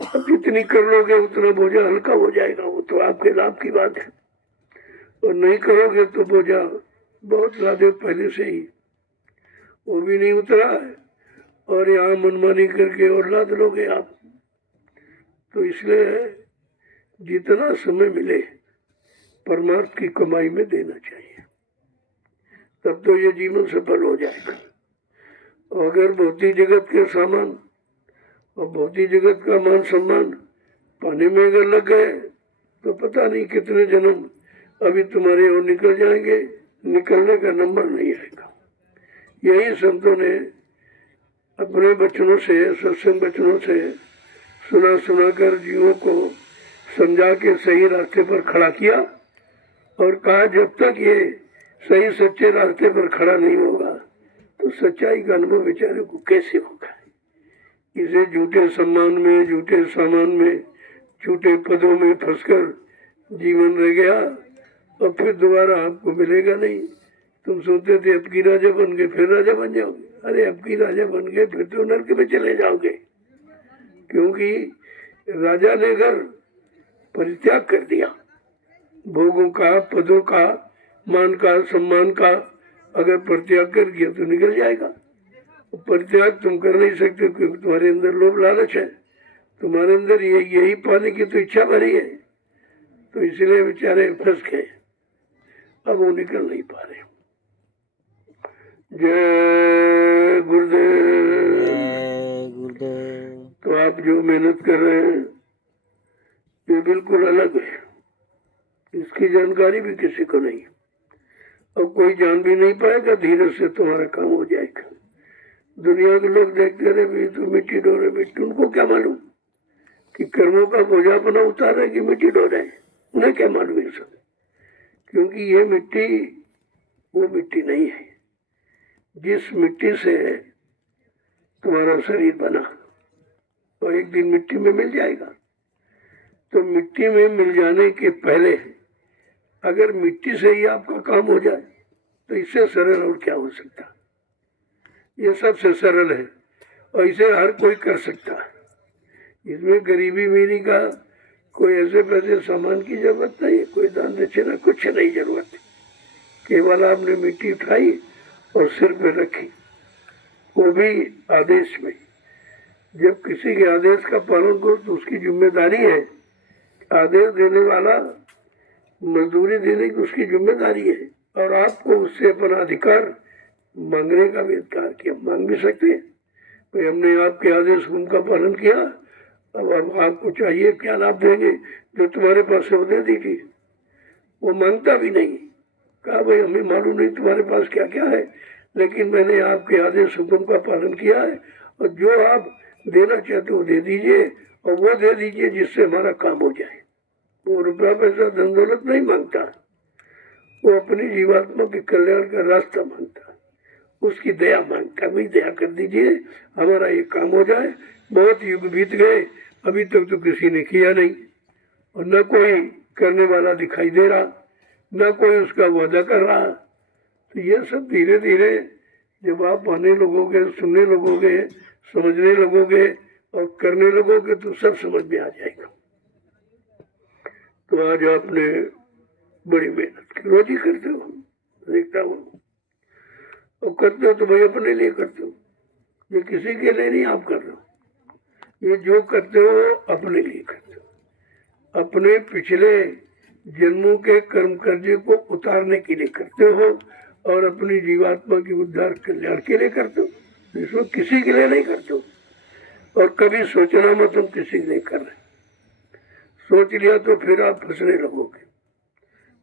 अब जितनी कर लोगे उतना बोझा हल्का हो जाएगा, वो तो आपके लाभ की बात है। और नहीं करोगे तो बोझा बहुत लादे पहले से ही, वो भी नहीं उतरा है और यहाँ मनमानी करके और लाद लोगे आप। तो इसलिए जितना समय मिले परमार्थ की कमाई में देना चाहिए, तब तो ये जीवन सफल हो जाएगा। और अगर भौतिक जगत के सामान और भौतिक जगत का मान सम्मान पाने में अगर लग गए तो पता नहीं कितने जन्म अभी तुम्हारे और निकल जाएंगे, निकलने का नंबर नहीं आएगा। यही संतों ने अपने बचनों से, सत्संग बचनों से सुना सुना कर जीवों को समझा के सही रास्ते पर खड़ा किया और कहा जब तक ये सही सच्चे रास्ते पर खड़ा नहीं होगा तो सच्चाई का अनुभव बेचारे को कैसे होगा। इसे झूठे सम्मान में, झूठे सामान में, झूठे पदों में फंसकर जीवन रह गया और फिर दोबारा आपको मिलेगा नहीं। तुम सोचते थे अब की राजा बन गए फिर राजा बन जाओगे, अरे अब की राजा बन गए फिर तो नरक में चले जाओगे, क्योंकि राजा ने अगर परित्याग कर दिया, भोगों का, पदों का, मान का, सम्मान का अगर परित्याग कर दिया तो निकल जाएगा। परित्याग तुम कर नहीं सकते क्योंकि तुम्हारे अंदर लोभ लालच है, तुम्हारे अंदर यही पाने की तो इच्छा भरी है, तो इसलिए बेचारे फंस गए, अब वो निकल नहीं पा रहे। जय गुरुदेव। जय गुरुदेव। तो आप जो मेहनत कर रहे हैं ये बिल्कुल अलग है, इसकी जानकारी भी किसी को नहीं, और कोई जान भी नहीं पाएगा। धीरे से तुम्हारा काम हो जाएगा। दुनिया के लोग देखते रहे भी तो मिट्टी डोरे मिट्टी, उनको क्या मालूम कि कर्मों का बोझा अपना उतारे कि मिट्टी डोरे, उन्हें क्या मालूम ये सब। क्योंकि ये मिट्टी वो मिट्टी नहीं है जिस मिट्टी से तुम्हारा शरीर बना, और एक दिन मिट्टी में मिल जाएगा। तो मिट्टी में मिल जाने के पहले अगर मिट्टी से ही आपका काम हो जाए तो इससे सरल और क्या हो सकता। ये सबसे सरल है और इसे हर कोई कर सकता है। इसमें गरीबी मीरी का कोई ऐसे पैसे सामान की जरूरत नहीं है, कोई दान दक्षिणा कुछ नहीं जरूरत है। केवल आपने मिट्टी उठाई और सिर पे रखी, वो भी आदेश में। जब किसी के आदेश का पालन करो तो उसकी जिम्मेदारी है, आदेश देने वाला मजदूरी देने की उसकी जिम्मेदारी है, और आपको उससे अपना अधिकार मांगने का भी अधिकार किया, मांग भी सकते हैं। भाई हमने आपके आदेश उनका पालन किया, अब आपको चाहिए क्या लाभ देंगे, जो तुम्हारे पास है वो दे दीजिए। वो मांगता भी नहीं, कहा भाई हमें मालूम नहीं तुम्हारे पास क्या क्या है, लेकिन मैंने आपके आदेश हुक्म का पालन किया है और जो आप देना चाहते हो दे दीजिए, और वो दे दीजिए जिससे हमारा काम हो जाए। वो रुपया पैसा धन दौलत नहीं मांगता, वो अपनी जीवात्मा के कल्याण का रास्ता मांगता, उसकी दया मांगता। भाई दया कर दीजिए हमारा ये काम हो जाए। बहुत युग बीत गए, अभी तक तो किसी ने किया नहीं, और न कोई करने वाला दिखाई दे रहा, न कोई उसका वादा कर रहा। तो ये सब धीरे धीरे जब आप आने लगोगे, सुनने लगोगे, समझने लगोगे, और करने लगोगे तो सब समझ में आ जाएगा। तो आज आपने बड़ी मेहनत की, रोज ही करते हो, देखता हूँ, और करते हो तो भाई अपने लिए करते हो, ये किसी के लिए नहीं आप कर रहे हो, ये जो करते हो अपने लिए करते हो, अपने पिछले जन्मों के कर्म कर्जे को उतारने के लिए करते हो और अपनी जीवात्मा की उद्धार कल्याण के लिए करते हो, इसमें किसी के लिए नहीं करते हो। और कभी सोचना मत हम किसी के लिए कर रहे, सोच लिया तो फिर आप फंसने लगोगे,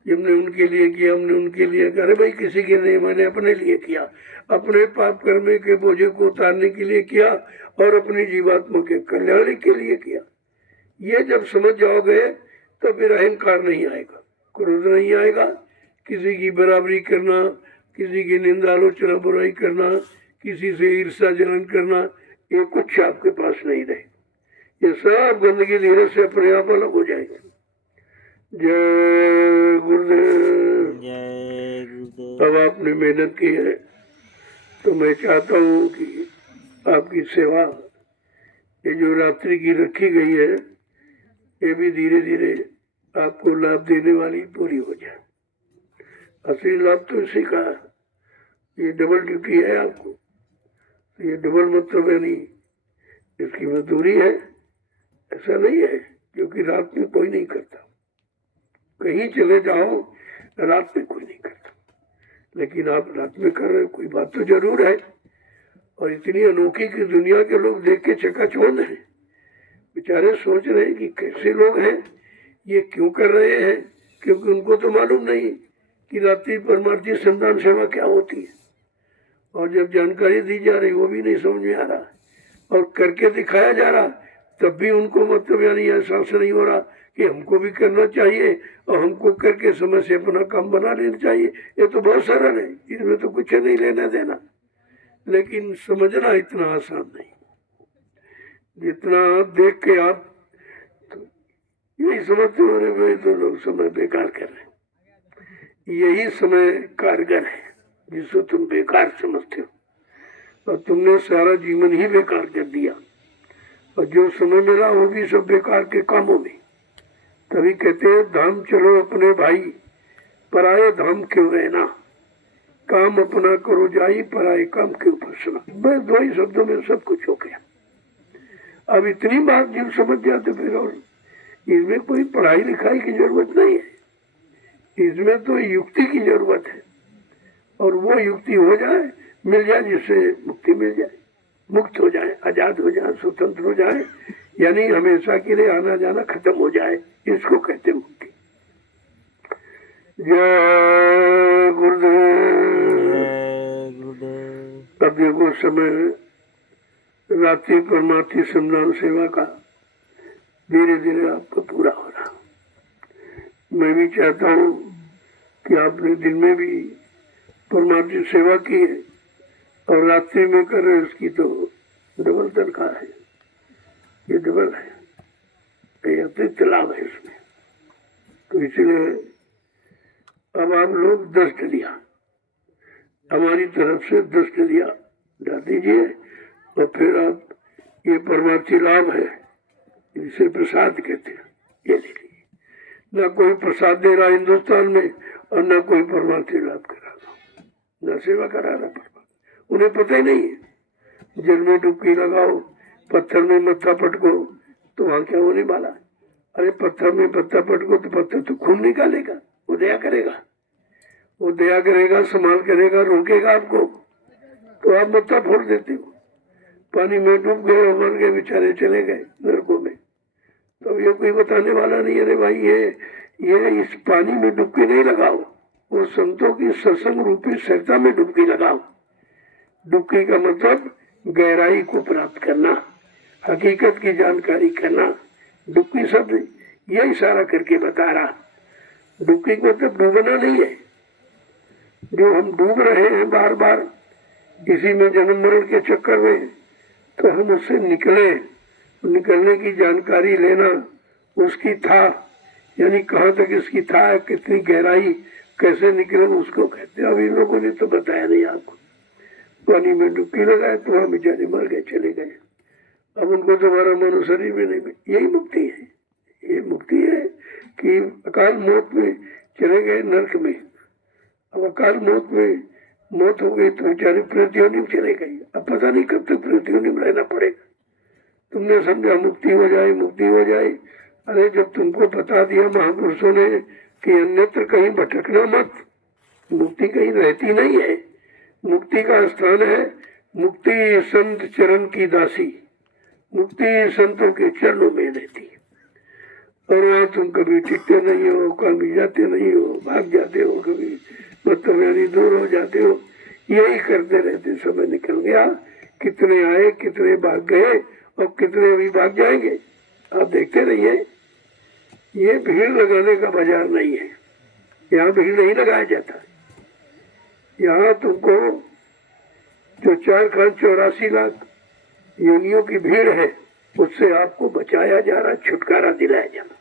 हमने उनके लिए किया, हमने उनके लिए किया। अरे भाई किसी के नहीं, मैंने अपने लिए किया, अपने पाप कर्मे के बोझे को उतारने के लिए किया और अपनी जीवात्मा के कल्याण के लिए किया। ये जब समझ जाओगे तो फिर अहंकार नहीं आएगा, क्रोध नहीं आएगा, किसी की बराबरी करना, किसी की निंदा आलोचना बुराई करना, किसी से ईर्ष्या जलन करना, ये कुछ आपके पास नहीं रहे। ये सब गंदगी धीरे से अपने आप अलग हो जाएगी। जय गुरुदेव। जय गुरुदेव। अब आपने मेहनत की है तो मैं चाहता हूँ कि आपकी सेवा ये जो रात्रि की रखी गई है ये भी धीरे धीरे आपको लाभ देने वाली पूरी हो जाए। असली लाभ तो इसी का है, ये डबल ड्यूटी है आपको, ये डबल मतलब यानी इसकी मजदूरी है, ऐसा नहीं है, क्योंकि रात में कोई नहीं करता, कहीं चले जाओ रात में कोई नहीं करता, लेकिन आप रात में कर रहे हो, कोई बात तो जरूर है। और इतनी अनोखी की दुनिया के लोग देख के चकाचौंध हैं, बेचारे सोच रहे हैं कि कैसे लोग हैं, ये क्यों कर रहे हैं, क्योंकि उनको तो मालूम नहीं कि रात्रि परमार्थी संतान सेवा क्या होती है, और जब जानकारी दी जा रही वो भी नहीं समझ में आ रहा, और करके दिखाया जा रहा तब भी उनको मतलब यानी एहसास नहीं हो रहा कि हमको भी करना चाहिए और हमको करके समय से अपना काम बना लेना चाहिए। ये तो बहुत सरल है, इसमें तो कुछ नहीं लेना देना, लेकिन समझना इतना आसान नहीं। जितना देख के आप तो यही समझते हो रहे भाई तो लोग समय बेकार कर रहे हैं, यही समय कारगर है जिसको तुम बेकार समझते हो, और तुमने सारा जीवन ही बेकार कर दिया, और जो समय मिला वो भी सब बेकार के कामों में। तभी कहते हैं धाम चलो अपने भाई, पराये धाम क्यों रहना, काम अपना करो जाई, पराये काम क्यों फंसना। बस दो ही शब्दों में सब कुछ हो गया। अब इतनी बात जब समझ जाते फिर और इसमें कोई पढ़ाई लिखाई की जरूरत नहीं है, इसमें तो युक्ति की जरूरत है, और वो युक्ति हो जाए, मिल जाए, जिससे मुक्ति मिल जाए, मुक्त हो जाए, आजाद हो जाए, स्वतंत्र हो जाए, यानी हमेशा के लिए आना जाना खत्म हो जाए, इसको कहते मुक्ति। जय गुरुदेव। जय गुरुदेव। अब देखो समय रात्रि परमार्थी संधान सेवा का धीरे धीरे आपको पूरा हो रहा। मैं भी चाहता हूँ कि आपने दिन में भी परमार्थी सेवा की है और रात्रि में कर रहे, उसकी तो डबल तनख्वाह है, ये डबल है, ये अतिरिक्त लाभ है इसमें। तो इसलिए अब आप लोग 10 डलिया हमारी तरफ से 10 डलिया डाल दीजिए, और फिर आप ये परमार्थी लाभ है, इसे प्रसाद कहते हैं, ये ले लीजिए। न कोई प्रसाद दे रहा हिंदुस्तान में और न कोई परमार्थी लाभ करा रहा, न सेवा करा रहा परमार्थी, उन्हें पता ही नहीं है। जल में डुबकी लगाओ, पत्थर में मत्था पटको तो वहां क्या होने वाला। अरे पत्थर में पत्ता पटको तो पत्थर तो खून निकालेगा, वो दया करेगा, वो दया करेगा, संभाल करेगा, रोकेगा आपको, तो आप मत्था फोड़ देते हो। पानी में डूब गए और मर गए, बेचारे चले गए नरकों में, तो ये कोई बताने वाला नहीं। अरे भाई ये इस पानी में डुबकी नहीं लगाओ, वो संतों की सत्संग रूपी सरिता में डुबकी लगाओ। डुबकी का मतलब गहराई को प्राप्त करना, हकीकत की जानकारी करना। डुबकी शब्द यही इशारा करके बता रहा, डुबकी को मतलब डूबना नहीं है। जो हम डूब रहे हैं बार बार इसी में जन्म मरण के चक्कर में, तो हम उससे निकले, निकलने की जानकारी लेना, उसकी था यानी कहाँ तक इसकी था, कितनी गहराई, कैसे निकले, उसको कहते हैं। अब इन लोगों ने तो बताया नहीं आपको, पानी में डुबकी लगाए तो वहाँ बेचारे मर गए, चले गए, अब उनको दोबारा मानव शरीर में नहीं मिले। यही मुक्ति है। ये मुक्ति है कि अकाल मौत में चले गए नरक में। अब अकाल मौत में मौत हो गई तो बेचारे प्रेतियों में चले गए। अब पता नहीं कब तक प्रेतियों में रहना पड़ेगा। तुमने समझा मुक्ति हो जाए, मुक्ति हो जाए। अरे जब तुमको बता दिया महापुरुषों ने कि अन्यत्र कहीं भटकना मत, मुक्ति कहीं रहती नहीं है। मुक्ति का स्थान है मुक्ति संत चरण की दासी। मुक्ति संतों के चरणों में रहती है। और वहाँ तुम कभी टिकते नहीं हो, कभी जाते नहीं हो, भाग जाते हो, कभी मतलब यानी दूर हो जाते हो। यही करते रहते समय निकल गया। कितने आए, कितने भाग गए और कितने अभी भाग जाएंगे। आप देखते रहिए। ये भीड़ लगाने का बाजार नहीं है। यहाँ भीड़ नहीं लगाया जाता। यहाँ तुमको जो 4,84 लाख योनियों की भीड़ है उससे आपको बचाया जा रहा, छुटकारा दिलाया जा रहा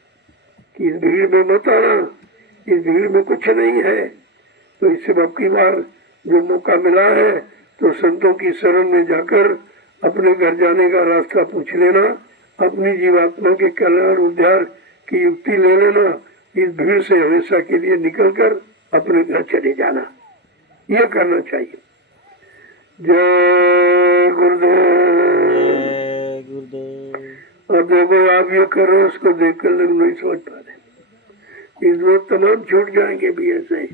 कि इस भीड़ में मत आना, इस भीड़ में कुछ नहीं है। तो इससे अब की बार जो मौका मिला है तो संतों की शरण में जाकर अपने घर जाने का रास्ता पूछ लेना, अपनी जीवात्मा के कल्याण उद्धार की युक्ति ले लेना। इस भीड़ से हमेशा के लिए निकलकर अपने घर चले जाना, यह करना चाहिए। जय गुरुदेव। जय गुरुदेव। अब देखो आप ये कर रहे हो, उसको देखकर लोग नहीं सोच पा रहे। इस वक्त तमाम छूट जाएंगे भी ऐसे ही,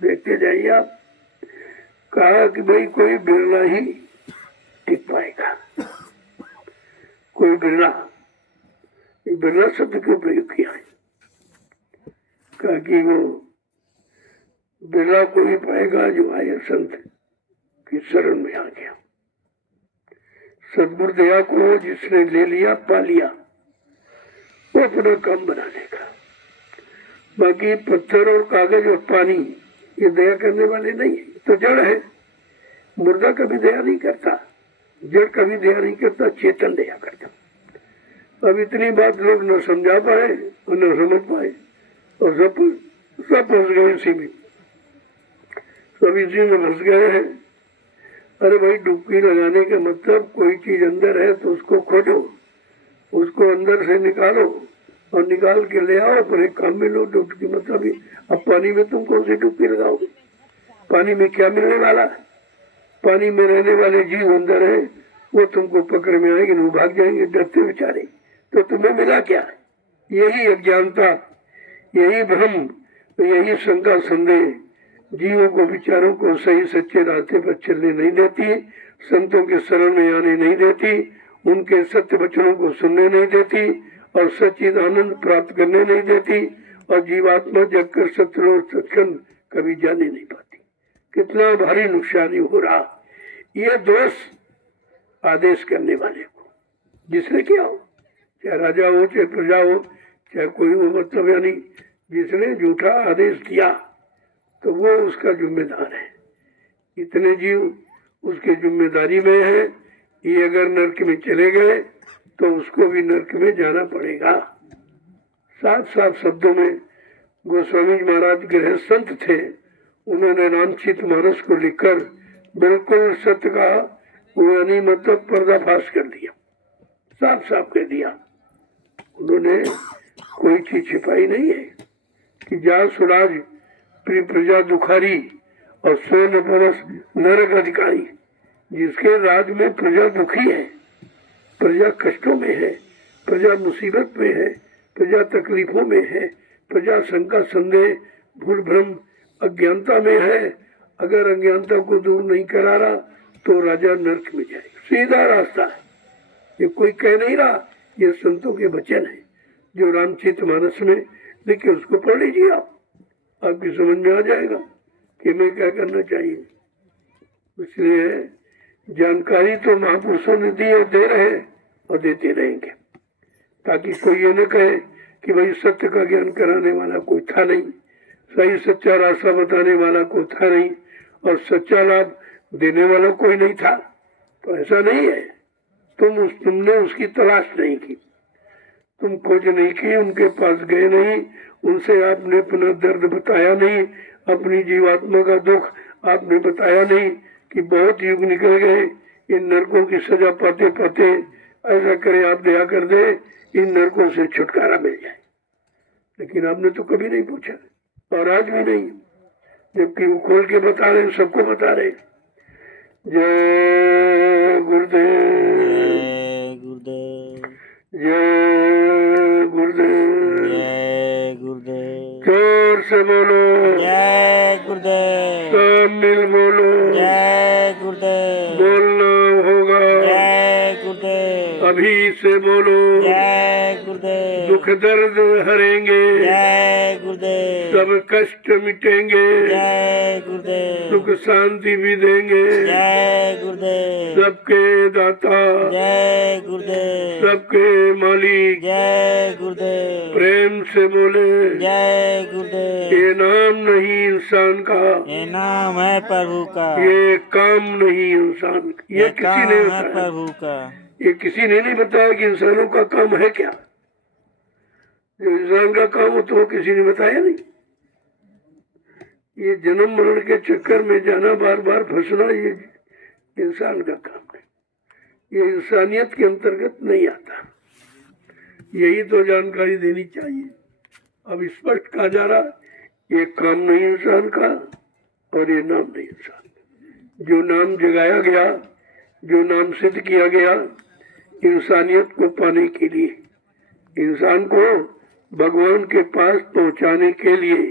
देखते जाइए आप। कहा कि भाई कोई बिरला ही टिक पाएगा, कोई बिरला। बिरला शब्द क्यों प्रयोग किया है? कहा कि वो बिरला को ही पाएगा जो आया संत की शरण में आ गया। सदगुरु दया को जिसने ले लिया, पा लिया, वो अपना काम बना लेगा। बाकी पत्थर और कागज और पानी ये दया करने वाले नहीं है, तो जड़ है। मुर्दा कभी दया नहीं करता, जड़ कभी दया नहीं करता, चेतन दया करता। अब इतनी बात लोग न समझा पाए और न समझ पाए और सब फंस गए इसी में, सब इसी में फंस गए हैं। अरे भाई डुबकी लगाने का मतलब कोई चीज अंदर है तो उसको खोजो, उसको अंदर से निकालो और निकाल के ले आओ, अपने काम में लो। डुबकी मतलब ही, अब पानी में तुम कौन सी डुबकी लगाओगे? पानी में क्या मिलने वाला? पानी में रहने वाले जीव अंदर है, वो तुमको पकड़ में आएंगे, वो भाग जाएंगे डरते बेचारे। तो तुम्हें मिला क्या? यही अज्ञानता, यही भ्रम, यही शंका संदेह जीवों को, विचारों को सही सच्चे रास्ते पर चलने नहीं देती, संतों के शरण में आने नहीं देती, उनके सत्य वचनों को सुनने नहीं देती और सच्चिद आनंद प्राप्त करने नहीं देती। और जीवात्मा जगकर सत्य सत्संग कभी जाने नहीं पाती। कितना भारी नुकसानी हो रहा। ये दोष आदेश करने वाले को, जिसने किया हो, चाहे राजा हो, चाहे प्रजा हो, चाहे कोई हो, मतलब यानी जिसने झूठा आदेश किया तो वो उसका जिम्मेदार है। इतने जीव उसके जिम्मेदारी में है। ये अगर नरक में चले गए तो उसको भी नरक में जाना पड़ेगा। साफ साफ शब्दों में गोस्वामी जी महाराज गृह संत थे, उन्होंने रामचित मानस को लिखकर बिल्कुल सत्य का यानी मतलब पर्दाफाश कर दिया, साफ साफ कर दिया। उन्होंने कोई चीज छिपाई नहीं है कि जा सुराज प्रजा दुखारी और 100 बरस नरक अधिकारी। जिसके राज में प्रजा दुखी है, प्रजा कष्टों में है, प्रजा मुसीबत में है, प्रजा तकलीफों में है, प्रजा शंका संदेह भूल भ्रम अज्ञानता में है, अगर अज्ञानता को दूर नहीं करा रहा तो राजा नरक में जाएगा। सीधा रास्ता है, ये कोई कह नहीं रहा, ये संतों के वचन है जो रामचरित मानस में लिखे। उसको पढ़ लीजिए आप, आपकी समझ में आ जाएगा कि मैं क्या करना चाहिए। इसलिए जानकारी तो महापुरुषों ने दी और दे रहे और देते रहेंगे, ताकि कोई ये न कहे कि भाई सत्य का ज्ञान कराने वाला कोई था नहीं, सही सच्चा रास्ता बताने वाला कोई था नहीं और सच्चा लाभ देने वाला कोई नहीं था। तो ऐसा नहीं है। तुमने उसकी तलाश नहीं की, तुम खोज नहीं की, उनके पास गए नहीं, उनसे आपने अपना दर्द बताया नहीं, अपनी जीवात्मा का दुख आपने बताया नहीं कि बहुत युग निकल गए, इन नरकों की सजा पाते पाते ऐसा करे आप दया कर दे, इन नरकों से छुटकारा मिल जाए। लेकिन आपने तो कभी नहीं पूछा, और आज भी नहीं, जबकि वो खोल के बता रहे, सबको बता रहे। जय गुरुदेव, जय गुरुदेव, जय गुरुदेव, जय गुरुदेव, जोर से बोलो, जय गुरुदेव, सब मिल बोलो, जय गुरुदेव, बोलना होगा, जय गुरुदेव, अभी से बोलो, जय गुरुदेव, दुख दर्द हरेंगे, जय गुरुदेव, सब कष्ट मिटेंगे, जय गुरुदेव, सुख शांति भी देंगे, जय गुरुदेव, सबके दाता, जय गुरुदेव, सबके मालिक, जय गुरुदेव, प्रेम से बोले, जय गुरुदेव। ये नाम नहीं इंसान का, ये नाम है प्रभु का, ये काम नहीं इंसान का। ये किसी काम ने है बताया, प्रभु का। ये किसी ने नहीं बताया कि इंसानों का काम है क्या। जो इंसान का काम हो तो वो किसी ने बताया नहीं। ये जन्म मरण के चक्कर में जाना, बार बार फंसना, ये इंसान का काम है, ये इंसानियत के अंतर्गत नहीं आता। यही तो जानकारी देनी चाहिए। अब स्पष्ट कहा जा रहा, ये काम नहीं इंसान का और ये नाम नहीं इंसान का। जो नाम जगाया गया, जो नाम सिद्ध किया गया इंसानियत को पाने के लिए, इंसान को भगवान के पास पहुंचाने के लिए,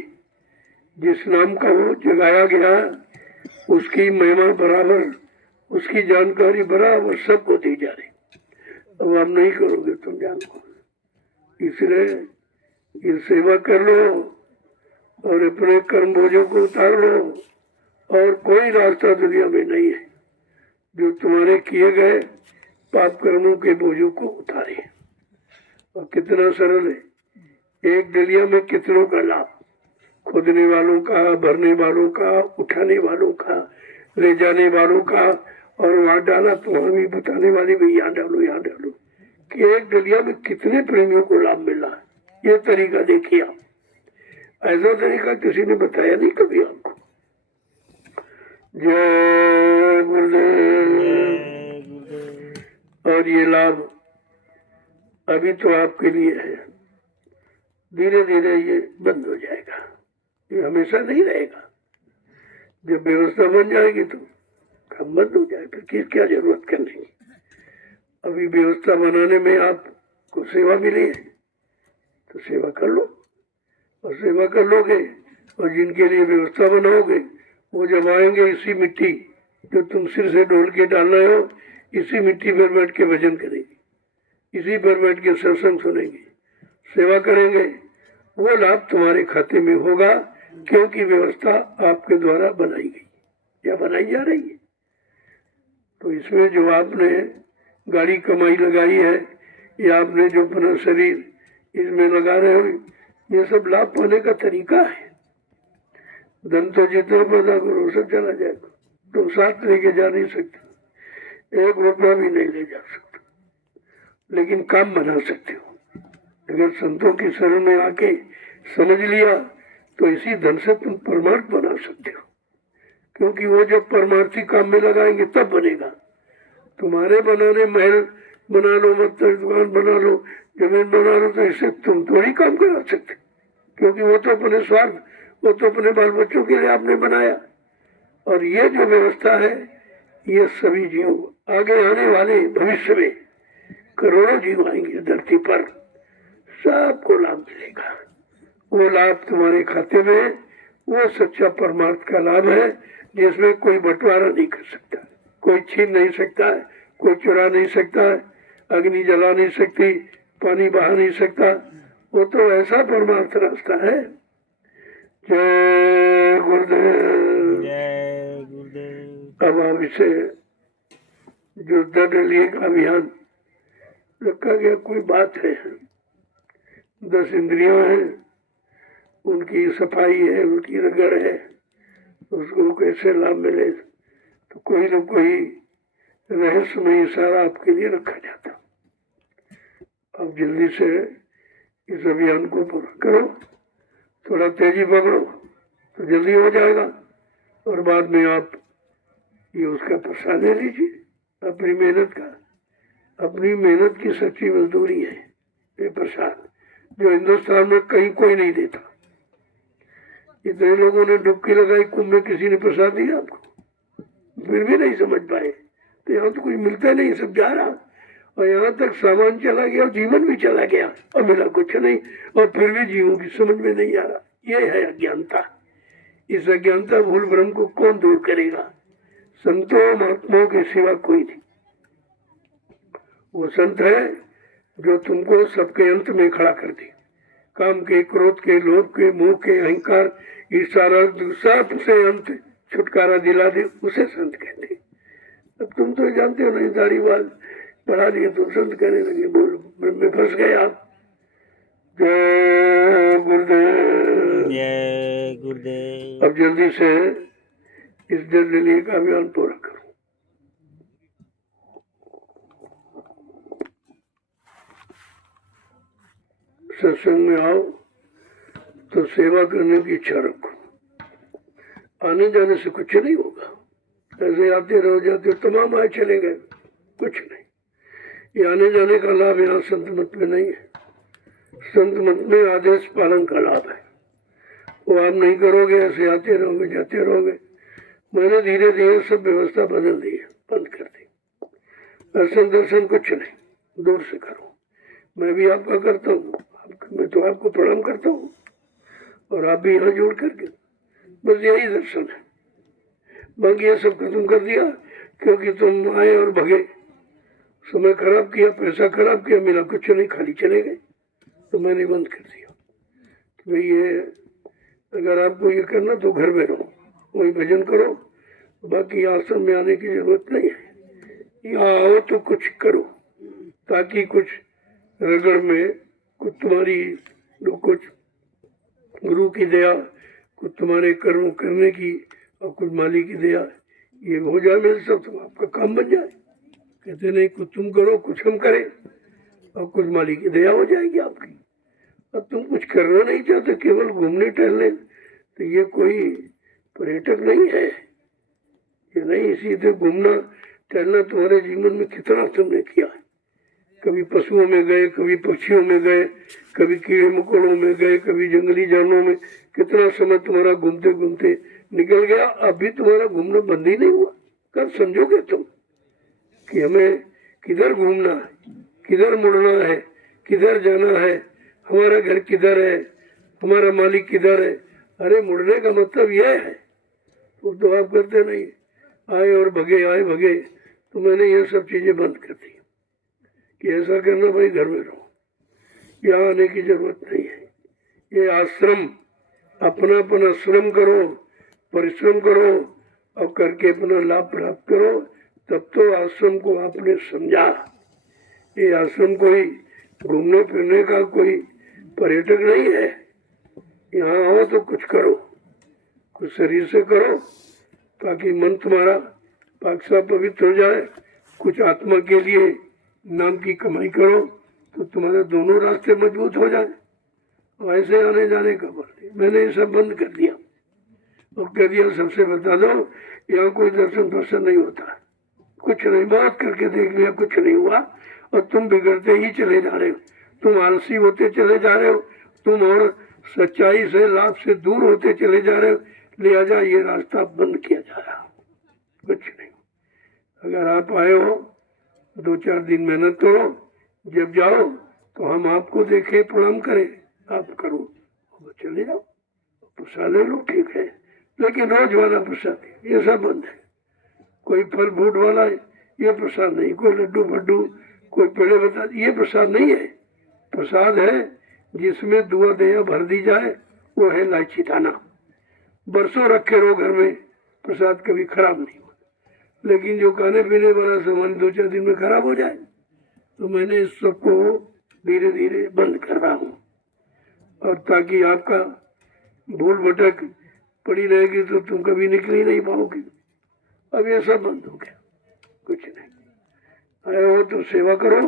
जिस नाम का वो जगाया गया, उसकी महिमा बराबर, उसकी जानकारी बराबर सबको दी जा रही। अब आप नहीं करोगे तुम जानो, इसलिए ये सेवा कर लो और अपने कर्म बोझों को उतार लो। और कोई रास्ता दुनिया में नहीं है जो तुम्हारे किए गए पाप कर्मों के बोझों को उतारे। और कितना सरल है, एक डलिया में कितनों का लाभ, खोदने वालों का, भरने वालों का, उठाने वालों का, ले जाने वालों का, और वहां डाला तो वहां भी बताने वाले भी यहाँ डालो, यहाँ डालो, कि एक डलिया में कितने प्रेमियों को लाभ मिला। ये तरीका देखिए आप, ऐसा तरीका किसी ने बताया नहीं कभी आपको। जय गुरुदेव। जय गुरुदेव। और ये लाभ अभी तो आपके लिए है, धीरे धीरे ये बंद हो जाएगा, ये हमेशा नहीं रहेगा। जब व्यवस्था बन जाएगी तो काम बंद हो जाएगा, फिर क्या जरूरत करने की। अभी व्यवस्था बनाने में आपको सेवा मिली है तो सेवा कर लो, और सेवा कर लोगे, और जिनके लिए व्यवस्था बनाओगे वो जब आएंगे, इसी मिट्टी जो तुम सिर से डोल के डाल रहे हो, इसी मिट्टी पर बैठ के भजन करेंगे, इसी पर बैठ के सत्संग सुनेंगे, सेवा करेंगे। वो लाभ तुम्हारे खाते में होगा, क्योंकि व्यवस्था आपके द्वारा बनाई गई या बनाई जा रही है। तो इसमें जो आपने गाड़ी कमाई लगाई है, या आपने जो अपना शरीर इसमें लगा रहे हो, ये सब लाभ पाने का तरीका है। धन तो जितना पैदा करो सब चला जाएगा, तुम साथ लेके जा नहीं सकते, 1 रुपया भी नहीं ले जा सकते, लेकिन काम बना सकते हो। अगर संतों की शरण में आके समझ लिया तो इसी धन से तुम परमार्थ बना सकते हो, क्योंकि वो जब परमार्थी काम में लगाएंगे तब बनेगा। तुम्हारे बनाने महल बना लो, मत दुकान बना लो, जमीन बना लो, तो इससे तुम थोड़ी काम करा सकते, क्योंकि वो तो अपने स्वार्थ, वो तो अपने बाल बच्चों के लिए आपने बनाया। और ये जो व्यवस्था है, ये सभी जीव आगे आने वाले भविष्य में करोड़ों जीव आएंगे धरती पर, सबको लाभ मिलेगा। वो लाभ तुम्हारे खाते में, वो सच्चा परमार्थ का लाभ है, जिसमें कोई बंटवारा नहीं कर सकता, कोई छीन नहीं सकता है, कोई चुरा नहीं सकता है, अग्नि जला नहीं सकती, पानी बहा नहीं सकता। वो तो ऐसा परमार्थ रास्ता है। जय गुरुदेव। जय गुरुदेव। अब आप इसे जो दृढ़ लिए का अभियान रखा गया, कोई बात है, 10 इंद्रियों हैं, उनकी सफाई है, उनकी रगड़ है, उसको कैसे लाभ मिले, तो कोई न कोई रहस्यमय इशारा आपके लिए रखा जाता। अब जल्दी से इस अभियान को पूरा करो, थोड़ा तेजी पकड़ो तो जल्दी हो जाएगा, और बाद में आप ये उसका प्रसाद ले लीजिए अपनी मेहनत का। अपनी मेहनत की सच्ची मजदूरी है ये प्रसाद, जो हिंदुस्तान में कहीं कोई नहीं देता। इतने लोगों ने डुबकी लगाई कुंभ में, किसी ने प्रसाद दिया आपको? फिर भी नहीं समझ पाए। तो यहाँ तो कुछ मिलता नहीं, सब जा रहा, और यहाँ तक सामान चला गया, जीवन भी चला गया और मिला कुछ नहीं, और फिर भी जीवों की समझ में नहीं आ रहा। ये है अज्ञानता। इस अज्ञानता भूल भ्रम को कौन दूर करेगा? संतों महात्माओं के सिवा कोई नहीं। वो संत है जो तुमको सबके अंत में खड़ा कर दे, काम के, क्रोध के, लोभ के, मोह के, अहंकार, ईर्ष्या, सब से अंत छुटकारा दिला दे, उसे संत कहते। अब तुम तो जानते हो नहीं, दाढ़ी बाल बढ़ा दिए तो संत कहने लगे, बोल में फंस गए आप। जय गुरुदेव, जय गुरुदेव। अब जल्दी से इस जल्दी का अभियान पूरा करो। सत्संग में आओ तो सेवा करने की इच्छा रखो। आने जाने से कुछ नहीं होगा, ऐसे आते रहो जाते हो, तमाम आए चले गए, कुछ नहीं। ये आने जाने का लाभ यहाँ संत मत में नहीं है। संत मत में आदेश पालन का लाभ है, वो आप नहीं करोगे, ऐसे आते रहोगे जाते रहोगे। मैंने धीरे धीरे सब व्यवस्था बदल दी है, बंद कर दी। दर्शन दर्शन कुछ नहीं, दूर से करो। मैं भी आपका करता हूँ, मैं तो आपको प्रणाम करता हूँ, और आप भी यहाँ जोड़ करके, बस यही दर्शन है। बाकी ये सब खत्म कर दिया, क्योंकि तुम आए और भगे, समय खराब किया, पैसा खराब किया, मिला कुछ नहीं, खाली चले गए, तो मैंने बंद कर दिया। तो भाई ये अगर आपको ये करना तो घर में रहो, वही भजन करो, बाकी आश्रम में आने की जरूरत नहीं है। यहाँ आओ तो कुछ करो, ताकि कुछ रगड़ में कुछ तुम्हारी कुछ गुरु की दया, कुछ तुम्हारे कर्म करने की, और कुछ मालिक की दया, ये हो जाए मेरे सब, तो आपका काम बन जाए। कहते नहीं, कुछ तुम करो कुछ हम करें, और कुछ मालिक की दया हो जाएगी आपकी। अब तुम कुछ करना नहीं चाहते, केवल घूमने टहलने, तो ये कोई पर्यटक नहीं है, ये नहीं। सीधे घूमना टहलना तुम्हारे जीवन में कितना तुमने किया है। कभी पशुओं में गए, कभी पक्षियों में गए, कभी कीड़े मकोड़ों में गए, कभी जंगली जानवरों में, कितना समय तुम्हारा घूमते घूमते निकल गया। अभी तुम्हारा घूमना बंद ही नहीं हुआ। कब समझोगे तुम कि हमें किधर घूमना है, किधर मुड़ना है, किधर जाना है, हमारा घर किधर है, हमारा मालिक किधर है? अरे मुड़ने का मतलब यह है, तो आप करते नहीं, आए और भगे, आए भगे। तो मैंने ये सब चीजें बंद कर दी कि ऐसा करना, भाई घर में रहो, यहाँ आने की जरूरत नहीं है। ये आश्रम, अपना अपना श्रम करो, परिश्रम करो, और करके अपना लाभ प्राप्त करो, तब तो आश्रम को आपने समझा। ये आश्रम कोई घूमने फिरने का कोई पर्यटक नहीं है। यहाँ आओ तो कुछ करो, कुछ शरीर से करो, ताकि मन तुम्हारा पाकसा पवित्र हो जाए। कुछ आत्मा के लिए नाम की कमाई करो, तो तुम्हारे दोनों रास्ते मजबूत हो जाए। ऐसे आने जाने का मैंने ये सब बंद कर दिया, और कह दिया सबसे बता दो, यहाँ कोई दर्शन दर्शन नहीं होता, कुछ नहीं, बात करके देख लिया, कुछ नहीं हुआ, और तुम बिगड़ते ही चले जा रहे हो, तुम आलसी होते चले जा रहे हो, तुम और सच्चाई से, लाभ से दूर होते चले जा रहे हो। लिहाजा ये रास्ता बंद किया जा रहा, कुछ नहीं। अगर आप आए हो, 2-4 दिन मेहनत करो, जब जाओ तो हम आपको देखें, प्रणाम करें, आप करो, चले जाओ, प्रसाद ले लो, ठीक है। लेकिन रोज वाला प्रसाद ये सब बंद है। कोई फल फ्रूट वाला है, ये प्रसाद नहीं, कोई लड्डू फड्डू, कोई पेड़े बता, ये प्रसाद नहीं है। प्रसाद है जिसमें दुआ दया भर दी जाए, वो है इलायची दाना। बरसों रखे रहो घर में, प्रसाद कभी खराब नहीं होता। लेकिन जो खाने पीने वाला सामान 2-4 दिन में खराब हो जाए, तो मैंने इस सबको धीरे धीरे बंद कर रहा हूँ, और ताकि आपका भूल भटक पड़ी रहेगी तो तुम कभी निकल ही नहीं पाओगे। अब ये सब बंद हो गया, कुछ नहीं। आए हो तो सेवा करो,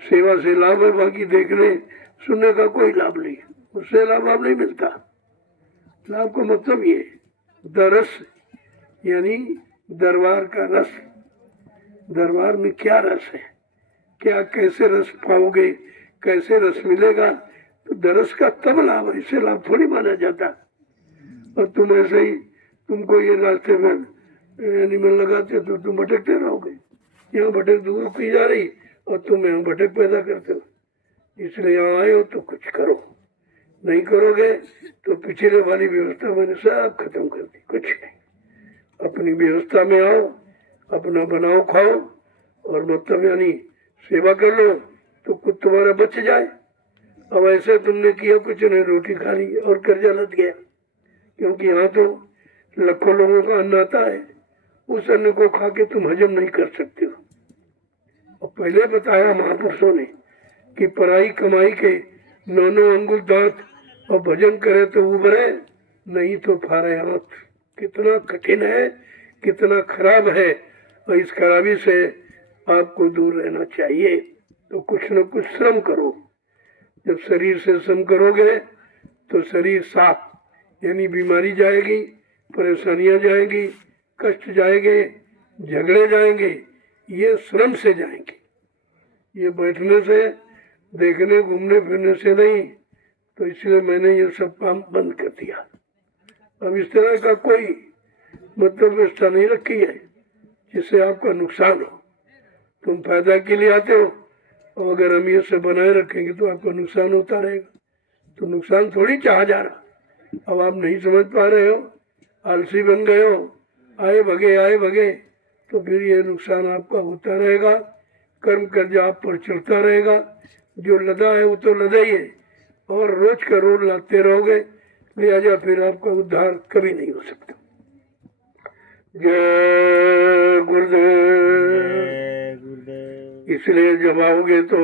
सेवा से लाभ है, बाकी देखने सुनने का कोई लाभ नहीं, उससे लाभ आप नहीं मिलता। लाभ का मतलब ये दरस, यानी दरबार का रस। दरबार में क्या रस है, क्या कैसे रस पाओगे, कैसे रस मिलेगा? तो दरस का तब लाभ, ऐसे लाभ थोड़ी माना जाता। और तुम ऐसे ही, तुमको ये रास्ते में एनिमल लगाते तो तुम भटकते रहोगे। यहाँ भटक दूर की जा रही और तुम यहाँ भटक पैदा करते हो। इसलिए यहाँ आए हो तो कुछ करो, नहीं करोगे तो पिछले वाली व्यवस्था मैंने सब खत्म कर दी, कुछ नहीं। अपनी व्यवस्था में आओ, अपना बनाओ खाओ, और मतलब यानी सेवा कर लो तो कुछ तुम्हारा बच जाए। अब ऐसे तुमने किया, कुछ नहीं, रोटी खा ली और कर्जा लद गया, क्योंकि यहाँ तो लाखों लोगों का अन्न आता है, उस अन्न को खा के तुम हजम नहीं कर सकते हो। और पहले बताया महापुरुषों ने कि पराई कमाई के 9 अंगुल दांत, और भजन करे तो उबरे, नहीं तो फारे हाथ। कितना कठिन है, कितना खराब है, और इस खराबी से आपको दूर रहना चाहिए। तो कुछ न कुछ श्रम करो। जब शरीर से श्रम करोगे तो शरीर साफ, यानी बीमारी जाएगी, परेशानियां जाएंगी, कष्ट जाएंगे, झगड़े जाएंगे, ये श्रम से जाएंगे। ये बैठने से, देखने घूमने फिरने से नहीं। तो इसलिए मैंने ये सब काम बंद कर दिया। अब इस तरह का कोई मतलब व्यवस्था नहीं रखी है जिससे आपका नुकसान हो। तुम फायदा के लिए आते हो, और अगर हम ये सब बनाए रखेंगे तो आपका नुकसान होता रहेगा। तो नुकसान थोड़ी चाहा जा रहा। अब आप नहीं समझ पा रहे हो, आलसी बन गए हो, आए भगे, तो फिर ये नुकसान आपका होता रहेगा। कर्म कर्जा आप पर चढ़ता रहेगा। जो लदा है वो तो लदा ही है, और रोज का रोज लाते रहोगे, लिहाजा फिर आपका उद्धार कभी नहीं हो सकता। जय गुरुदेव। जय गुरुदेव। इसलिए जब आओगे तो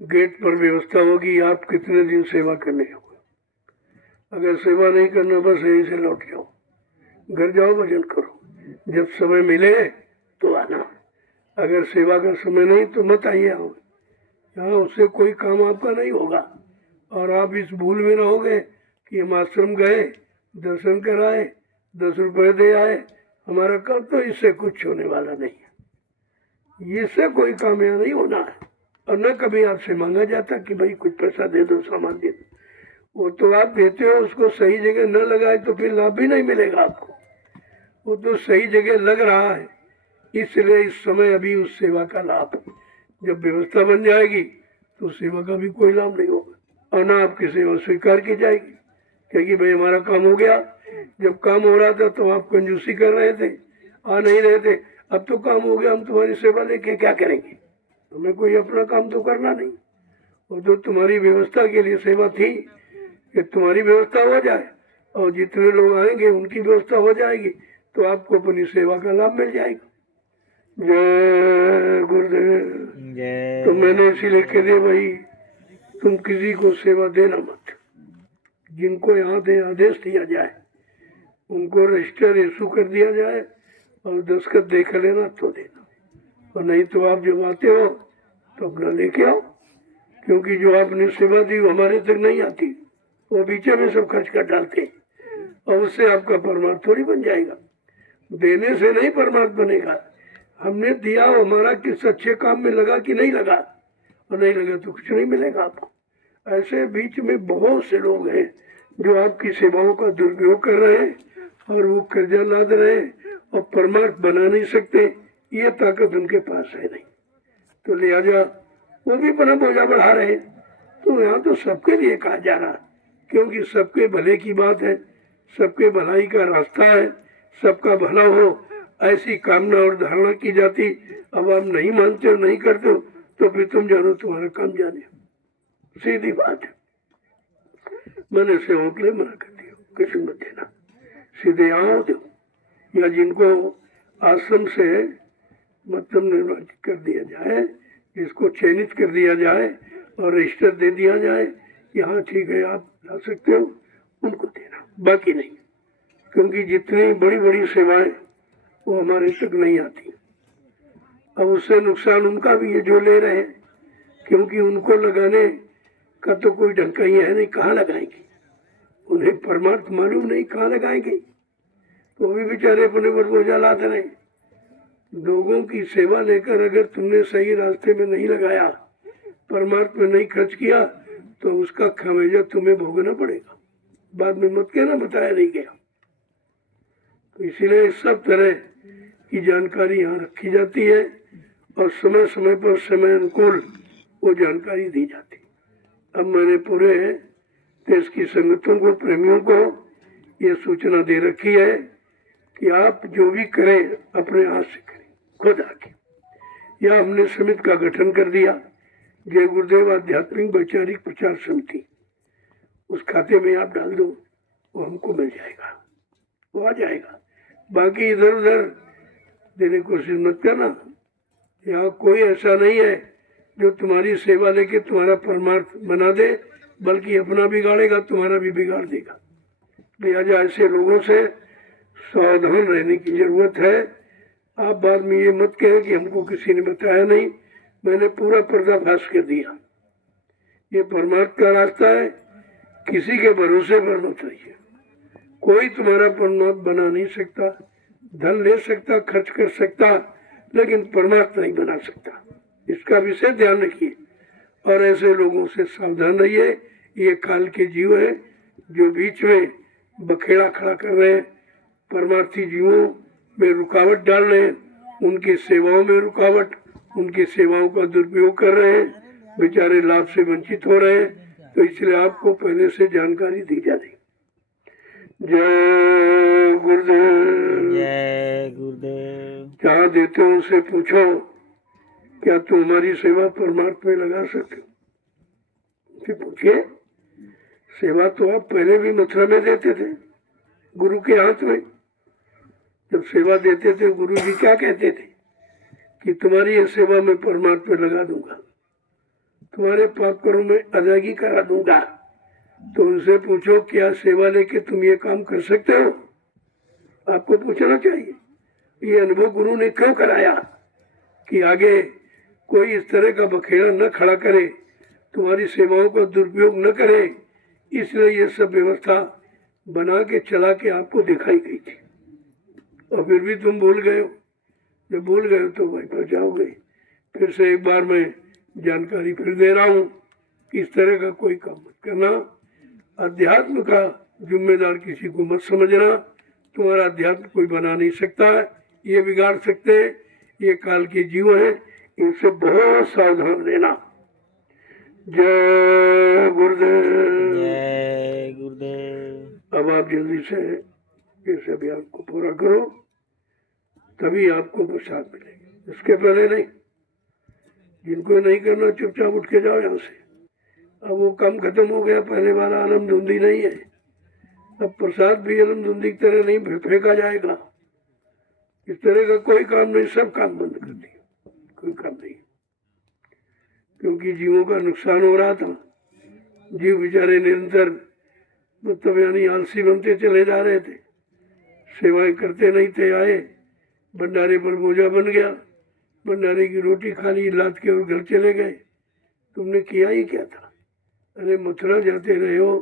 गेट पर व्यवस्था होगी, आप कितने दिन सेवा करने हो। अगर सेवा नहीं करना, बस यहीं से लौट जाओ, घर जाओ, भजन करो। जब समय मिले तो आना, अगर सेवा का समय नहीं तो मत आइए। आओ यहाँ, उससे कोई काम आपका नहीं होगा। और आप इस भूल में रहोगे कि हम आश्रम गए, दर्शन कराए, 10 रुपये दे आए, हमारा काम, तो इससे कुछ होने वाला नहीं है। इससे कोई काम यहाँ नहीं होना है। और न कभी आपसे मांगा जाता कि भाई कुछ पैसा दे दो, सामान दे दो। वो तो आप देते हो, उसको सही जगह न लगाए तो फिर लाभ भी नहीं मिलेगा आपको। वो तो सही जगह लग रहा है, इसलिए इस समय अभी उस सेवा का लाभ। जब व्यवस्था बन जाएगी तो सेवा का भी कोई लाभ नहीं होगा, और ना आपकी सेवा स्वीकार की जाएगी। क्योंकि भाई हमारा काम हो गया। जब काम हो रहा था तो आप कंजूसी कर रहे थे, आ नहीं रहे थे। अब तो काम हो गया, हम तुम्हारी सेवा लेके क्या करेंगे? हमें कोई अपना काम तो करना नहीं। वो तो तुम्हारी व्यवस्था के लिए सेवा थी कि तुम्हारी व्यवस्था हो जाए, और जितने लोग आएंगे उनकी व्यवस्था हो जाएगी, तो आपको अपनी सेवा का लाभ मिल जाएगा। जय गुरुदेव। तो मैंने इसीलिए कह दिया भाई, तुम किसी को सेवा देना मत। जिनको यहाँ दे आदेश दिया जाए उनको रजिस्टर इशू कर दिया जाए, और दस्तखत देख लेना तो देना, और नहीं तो आप जब आते हो तो अपना लेके आओ। क्योंकि जो आपने सेवा दी वो हमारे तक नहीं आती, वो बीचे में सब खर्च कर डालते, और उससे आपका परमार्थ थोड़ी बन जाएगा। देने से नहीं परमार्थ बनेगा। हमने दिया, हमारा किस अच्छे काम में लगा कि नहीं लगा, और नहीं लगा तो कुछ नहीं मिलेगा आपको। ऐसे बीच में बहुत से लोग हैं जो आपकी सेवाओं का दुरुपयोग कर रहे हैं, और वो कर्जा लाद रहे हैं, और परमार्थ बना नहीं सकते। ये ताकत उनके पास है नहीं, तो लिहाजा वो भी अपना बोझा बढ़ा रहे हैं। तो यहाँ तो सबके लिए कहा जा रहा है, क्योंकि सबके भले की बात है, सबके भलाई का रास्ता है, सबका भला हो, ऐसी कामना और धारणा की जाती। अब आप नहीं मानते हो, नहीं करते हो, तो फिर तुम जानो तुम्हारा काम जाने, सीधी बात है। मैंने सेवाओं के लिए मना कर दिया, किसी मत देना, सीधे आओ दो। या जिनको आश्रम से मतलब निर्वाचित कर दिया जाए, जिसको चयनित कर दिया जाए और रजिस्टर दे दिया जाए कि हाँ ठीक है आप ला सकते हो, उनको देना, बाकी नहीं। क्योंकि जितनी बड़ी बड़ी सेवाएं वो हमारे तक नहीं आती। अब उससे नुकसान उनका भी है जो ले रहे हैं, क्योंकि उनको लगाने का तो कोई ढंग का ही है नहीं, कहाँ लगाएंगे? उन्हें परमार्थ मालूम नहीं, कहाँ लगाएंगे? तो भी बेचारे अपने पर बोझा लाते रहे। लोगों की सेवा लेकर अगर तुमने सही रास्ते में नहीं लगाया, परमार्थ में नहीं खर्च किया, तो उसका खामियाजा तुम्हें भोगना पड़ेगा। बाद में मत कहना बताया नहीं गया। तो इसीलिए सब तरह की जानकारी यहाँ रखी जाती है और समय समय पर समय अनुकूल वो जानकारी दी जाती है। अब मैंने पूरे देश की संगठनों को, प्रेमियों को ये सूचना दे रखी है कि आप जो भी करें अपने हाथ से करें, खुद आके। या हमने समिति का गठन कर दिया, जय गुरुदेव आध्यात्मिक वैचारिक प्रचार समिति, उस खाते में आप डाल दो, वो हमको मिल जाएगा, वो आ जाएगा। बाकी इधर उधर देने की कोशिश मत करना। यहाँ कोई ऐसा नहीं है जो तुम्हारी सेवा लेके तुम्हारा परमार्थ बना दे, बल्कि अपना बिगाड़ेगा, तुम्हारा भी बिगाड़ देगा। लिहाजा ऐसे लोगों से सावधान रहने की जरूरत है। आप बाद में ये मत कहें कि हमको किसी ने बताया नहीं, मैंने पूरा पर्दाफाश कर दिया। ये परमार्थ का रास्ता है, किसी के भरोसे पर मत रहिए। कोई तुम्हारा परमार्थ बना नहीं सकता, धन ले सकता, खर्च कर सकता, लेकिन परमार्थ नहीं बना सकता। इसका विशेष ध्यान रखिए और ऐसे लोगों से सावधान रहिए। ये काल के जीव है जो बीच में बखेड़ा खड़ा कर रहे हैं, परमार्थी जीवों में रुकावट डाल रहे हैं, उनकी सेवाओं में रुकावट, उनकी सेवाओं का दुरुपयोग कर रहे हैं, बेचारे लाभ से वंचित हो रहे हैं। तो इसलिए आपको पहले से जानकारी दी जा रही। जय गुरुदेव। जय गुरुदेव। जहाँ देते हो उनसे पूछो, क्या तुम हमारी सेवा परमार्थ में लगा सकते हो? फिर पूछिए। सेवा तो आप पहले भी मथुरा में देते थे, गुरु के हाथ में। जब सेवा देते थे, गुरु जी क्या कहते थे कि तुम्हारी ये सेवा मैं परमार्थ में लगा दूंगा, तुम्हारे पाप करों में अदायगी करा दूंगा। तो उनसे पूछो, क्या सेवा लेके तुम ये काम कर सकते हो? आपको पूछना चाहिए। ये अनुभव गुरु ने क्यों कराया कि आगे कोई इस तरह का बखेड़ा न खड़ा करे, तुम्हारी सेवाओं का दुरुपयोग न करे। इसलिए ये सब व्यवस्था बना के चला के आपको दिखाई गई थी, और फिर भी तुम भूल गए हो। जब भूल गए हो तो वहीं पर जाओगे। फिर से एक बार मैं जानकारी फिर दे रहा हूँ कि इस तरह का कोई काम मत करना। अध्यात्म का जिम्मेदार किसी को मत समझना। तुम्हारा अध्यात्म कोई बना नहीं सकता है, ये बिगाड़ सकते हैं। ये काल के जीव हैं, इनसे बहुत सावधान रहना। जय गुरुदेव। जय गुरुदेव। अब आप जल्दी से इस अभियान को पूरा करो, तभी आपको प्रसाद मिलेगा, इसके पहले नहीं। जिनको नहीं करना चुपचाप उठ के जाओ यहाँ से। अब वो काम खत्म हो गया, पहले वाला आलम धुंधी नहीं है। अब प्रसाद भी आलम धुंधी की तरह नहीं फेंका जाएगा। इस तरह का कोई काम नहीं, सब काम बंद कर दिया, कोई काम नहीं। क्योंकि जीवों का नुकसान हो रहा था। जीव बेचारे निरंतर मतलब यानी आलसी बनते चले जा रहे थे, सेवाएं करते नहीं थे। आए भंडारे पर बोझा बन गया, भंडारे की रोटी खा ली, लाद के और घर चले गए। तुमने किया ही क्या था? अरे मथुरा जाते रहे हो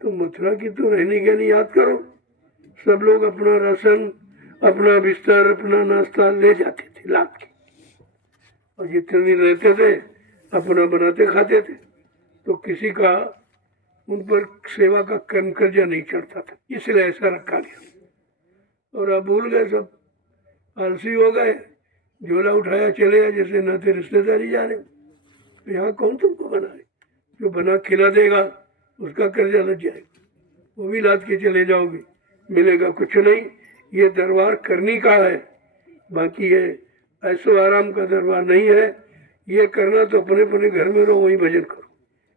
तो मथुरा की तो रहने के लिए याद करो। सब लोग अपना राशन, अपना बिस्तर, अपना नाश्ता ले जाते थे लाद के, और जितने दिन रहते थे अपना बनाते खाते थे। तो किसी का उन पर सेवा का कर्जा नहीं चढ़ता था, इसलिए ऐसा रखा गया। और अब भूल गए, सब आलसी हो गए, झोला उठाया चले गए, जैसे नाते रिश्तेदारी जा रहे हो। तो यहाँ कौन तुमको बनाए? जो बना खिला देगा उसका कर्जा लग जाएगा, वो भी लाद के चले जाओगे, मिलेगा कुछ नहीं। ये दरबार करनी का है, बाकी ये ऐसो आराम का दरबार नहीं है। ये करना तो अपने अपने घर में रहो, वहीं भजन करो,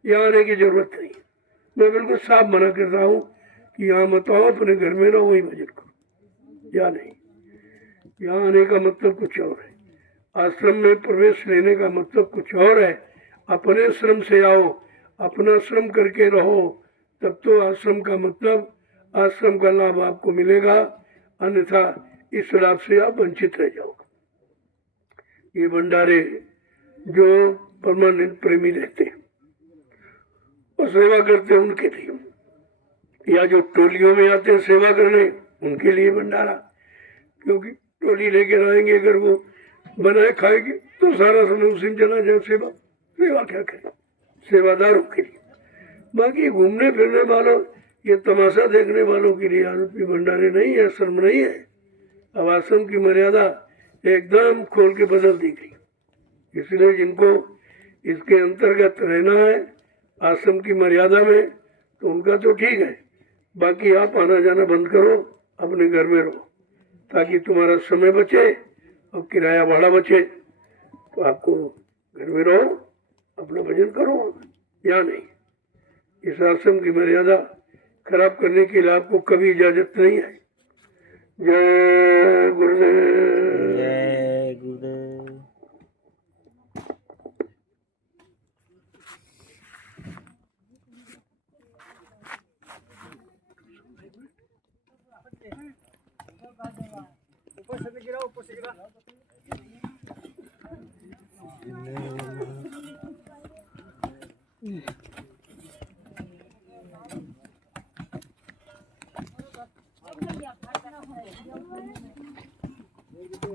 यहाँ आने की जरूरत नहीं। मैं बिल्कुल साफ मना कर रहा हूँ कि यहाँ मत आओ, अपने घर में रहो, वहीं भजन करो, या नहीं। यहाँ आने का मतलब कुछ और है, आश्रम में प्रवेश लेने का मतलब कुछ और है। अपने श्रम से आओ, अपना श्रम करके रहो, तब तो आश्रम का मतलब, आश्रम का लाभ आपको मिलेगा, अन्यथा इस लाभ से आप वंचित रह जाओगे। ये भंडारे जो परमानेंट प्रेमी रहते हैं और सेवा करते हैं उनके लिए, या जो टोलियों में आते हैं सेवा करने, उनके लिए भंडारा। क्योंकि टोली लेकर आएंगे, अगर वो बनाए खाएगी तो सारा समय उसी में चला जाए। सेवा सेवा क्या करें, सेवादारों के लिए। बाकी घूमने फिरने वालों, ये तमाशा देखने वालों के लिए आरोपी भंडारे नहीं है, शर्म नहीं है। अब आश्रम की मर्यादा एकदम खोल के बदल दी गई। इसलिए जिनको इसके अंतर्गत रहना है आश्रम की मर्यादा में, तो उनका तो ठीक है। बाकी आप आना जाना बंद करो, अपने घर में रहो, ताकि तुम्हारा समय बचे और किराया भाड़ा बचे। तो आपको घर में रहो, अपना भजन करो, या नहीं। इस आश्रम की मर्यादा खराब करने के लिए आपको कभी इजाजत नहीं है। जय गुरुदेव। जय गुरुदेव।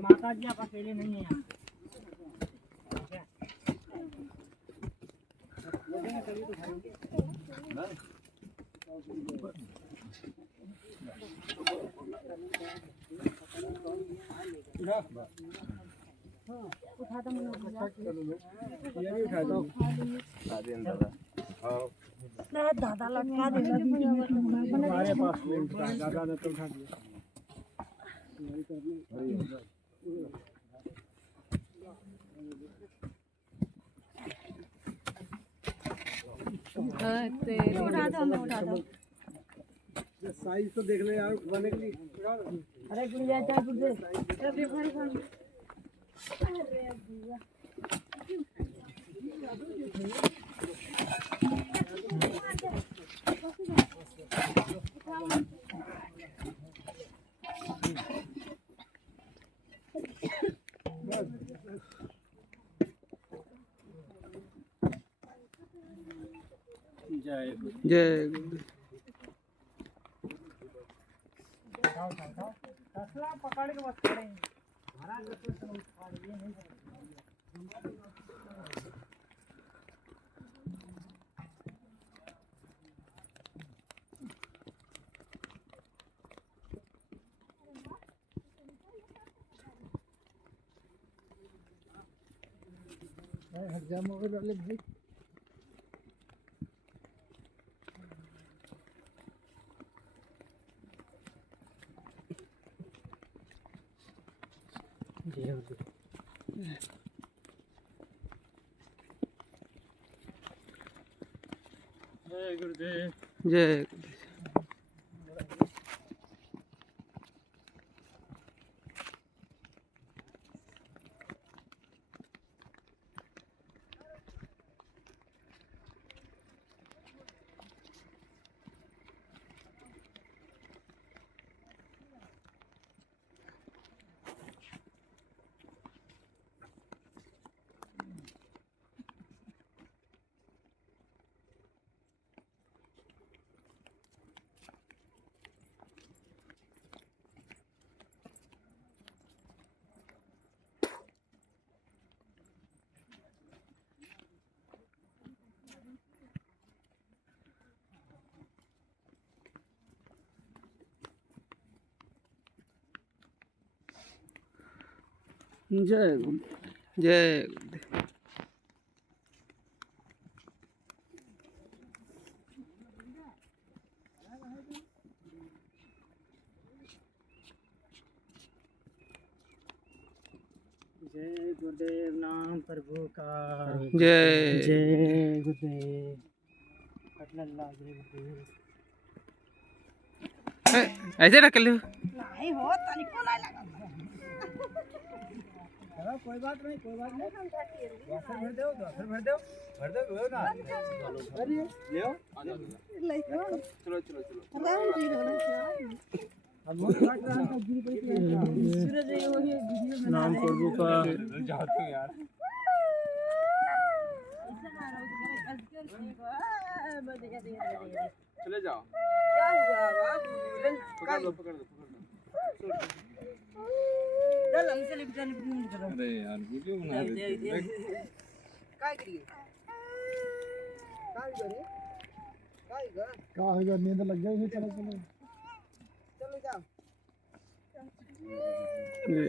माता जी आप अकेले नहीं है यहाँ। उठा दो दादा लटका दे हमारे पास दादा ने तो उठा दिया। उठा दो साइज तो देख ले यार, बने के लिए। अरे गुड़िया चाय दूध दे। अरे भाई भाई अरे बुआ जय जय पकड़ के बस खड़े हैं। जय गुरुदेव। जय जय जय जय गुरुदेव नाम प्रभु का। जय जय गुरुदेव। अल्लाह जय गुरुदेव। ऐसे रख लो। नहीं हो तनिको नहीं लगा। चलो कोई बात नहीं, कोई बात नहीं। वासर भर दो, वासर भर दो, भर दो वो ना। अरे ले आओ, ले लो। चलो चलो चलो। राम जी रो हम काट रहा था जी पे। सूरज ये वो वीडियो में नाम प्रभु का जाते हो यार। चले जाओ। क्या हुआ बाबू? पकड़ लो पकड़ लो पकड़ लो। चल हमसे लिख जाने करो। अरे यार वीडियो बना रहे थे काय करिए काय करे काय कर का होगा नींद लग गई चलो चलो चलो जाओ ये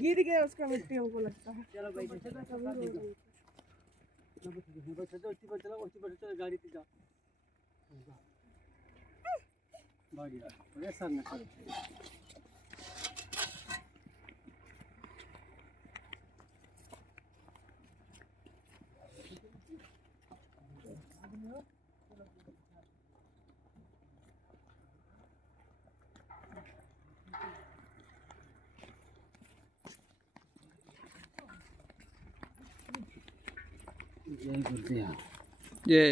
गिर गया उसका मिट्टी हमको लगता है। चलो भाई चलो गाड़ी पे जाओ बढ़िया ऐसा न करो जय गुरुदेव ये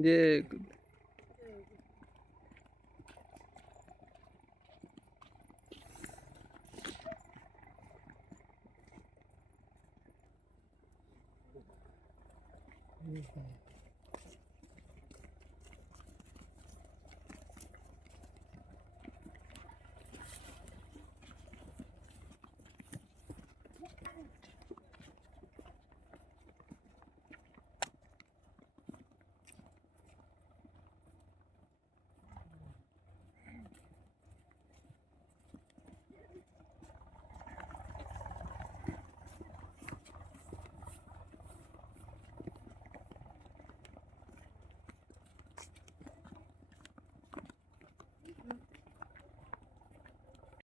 ये ठीक है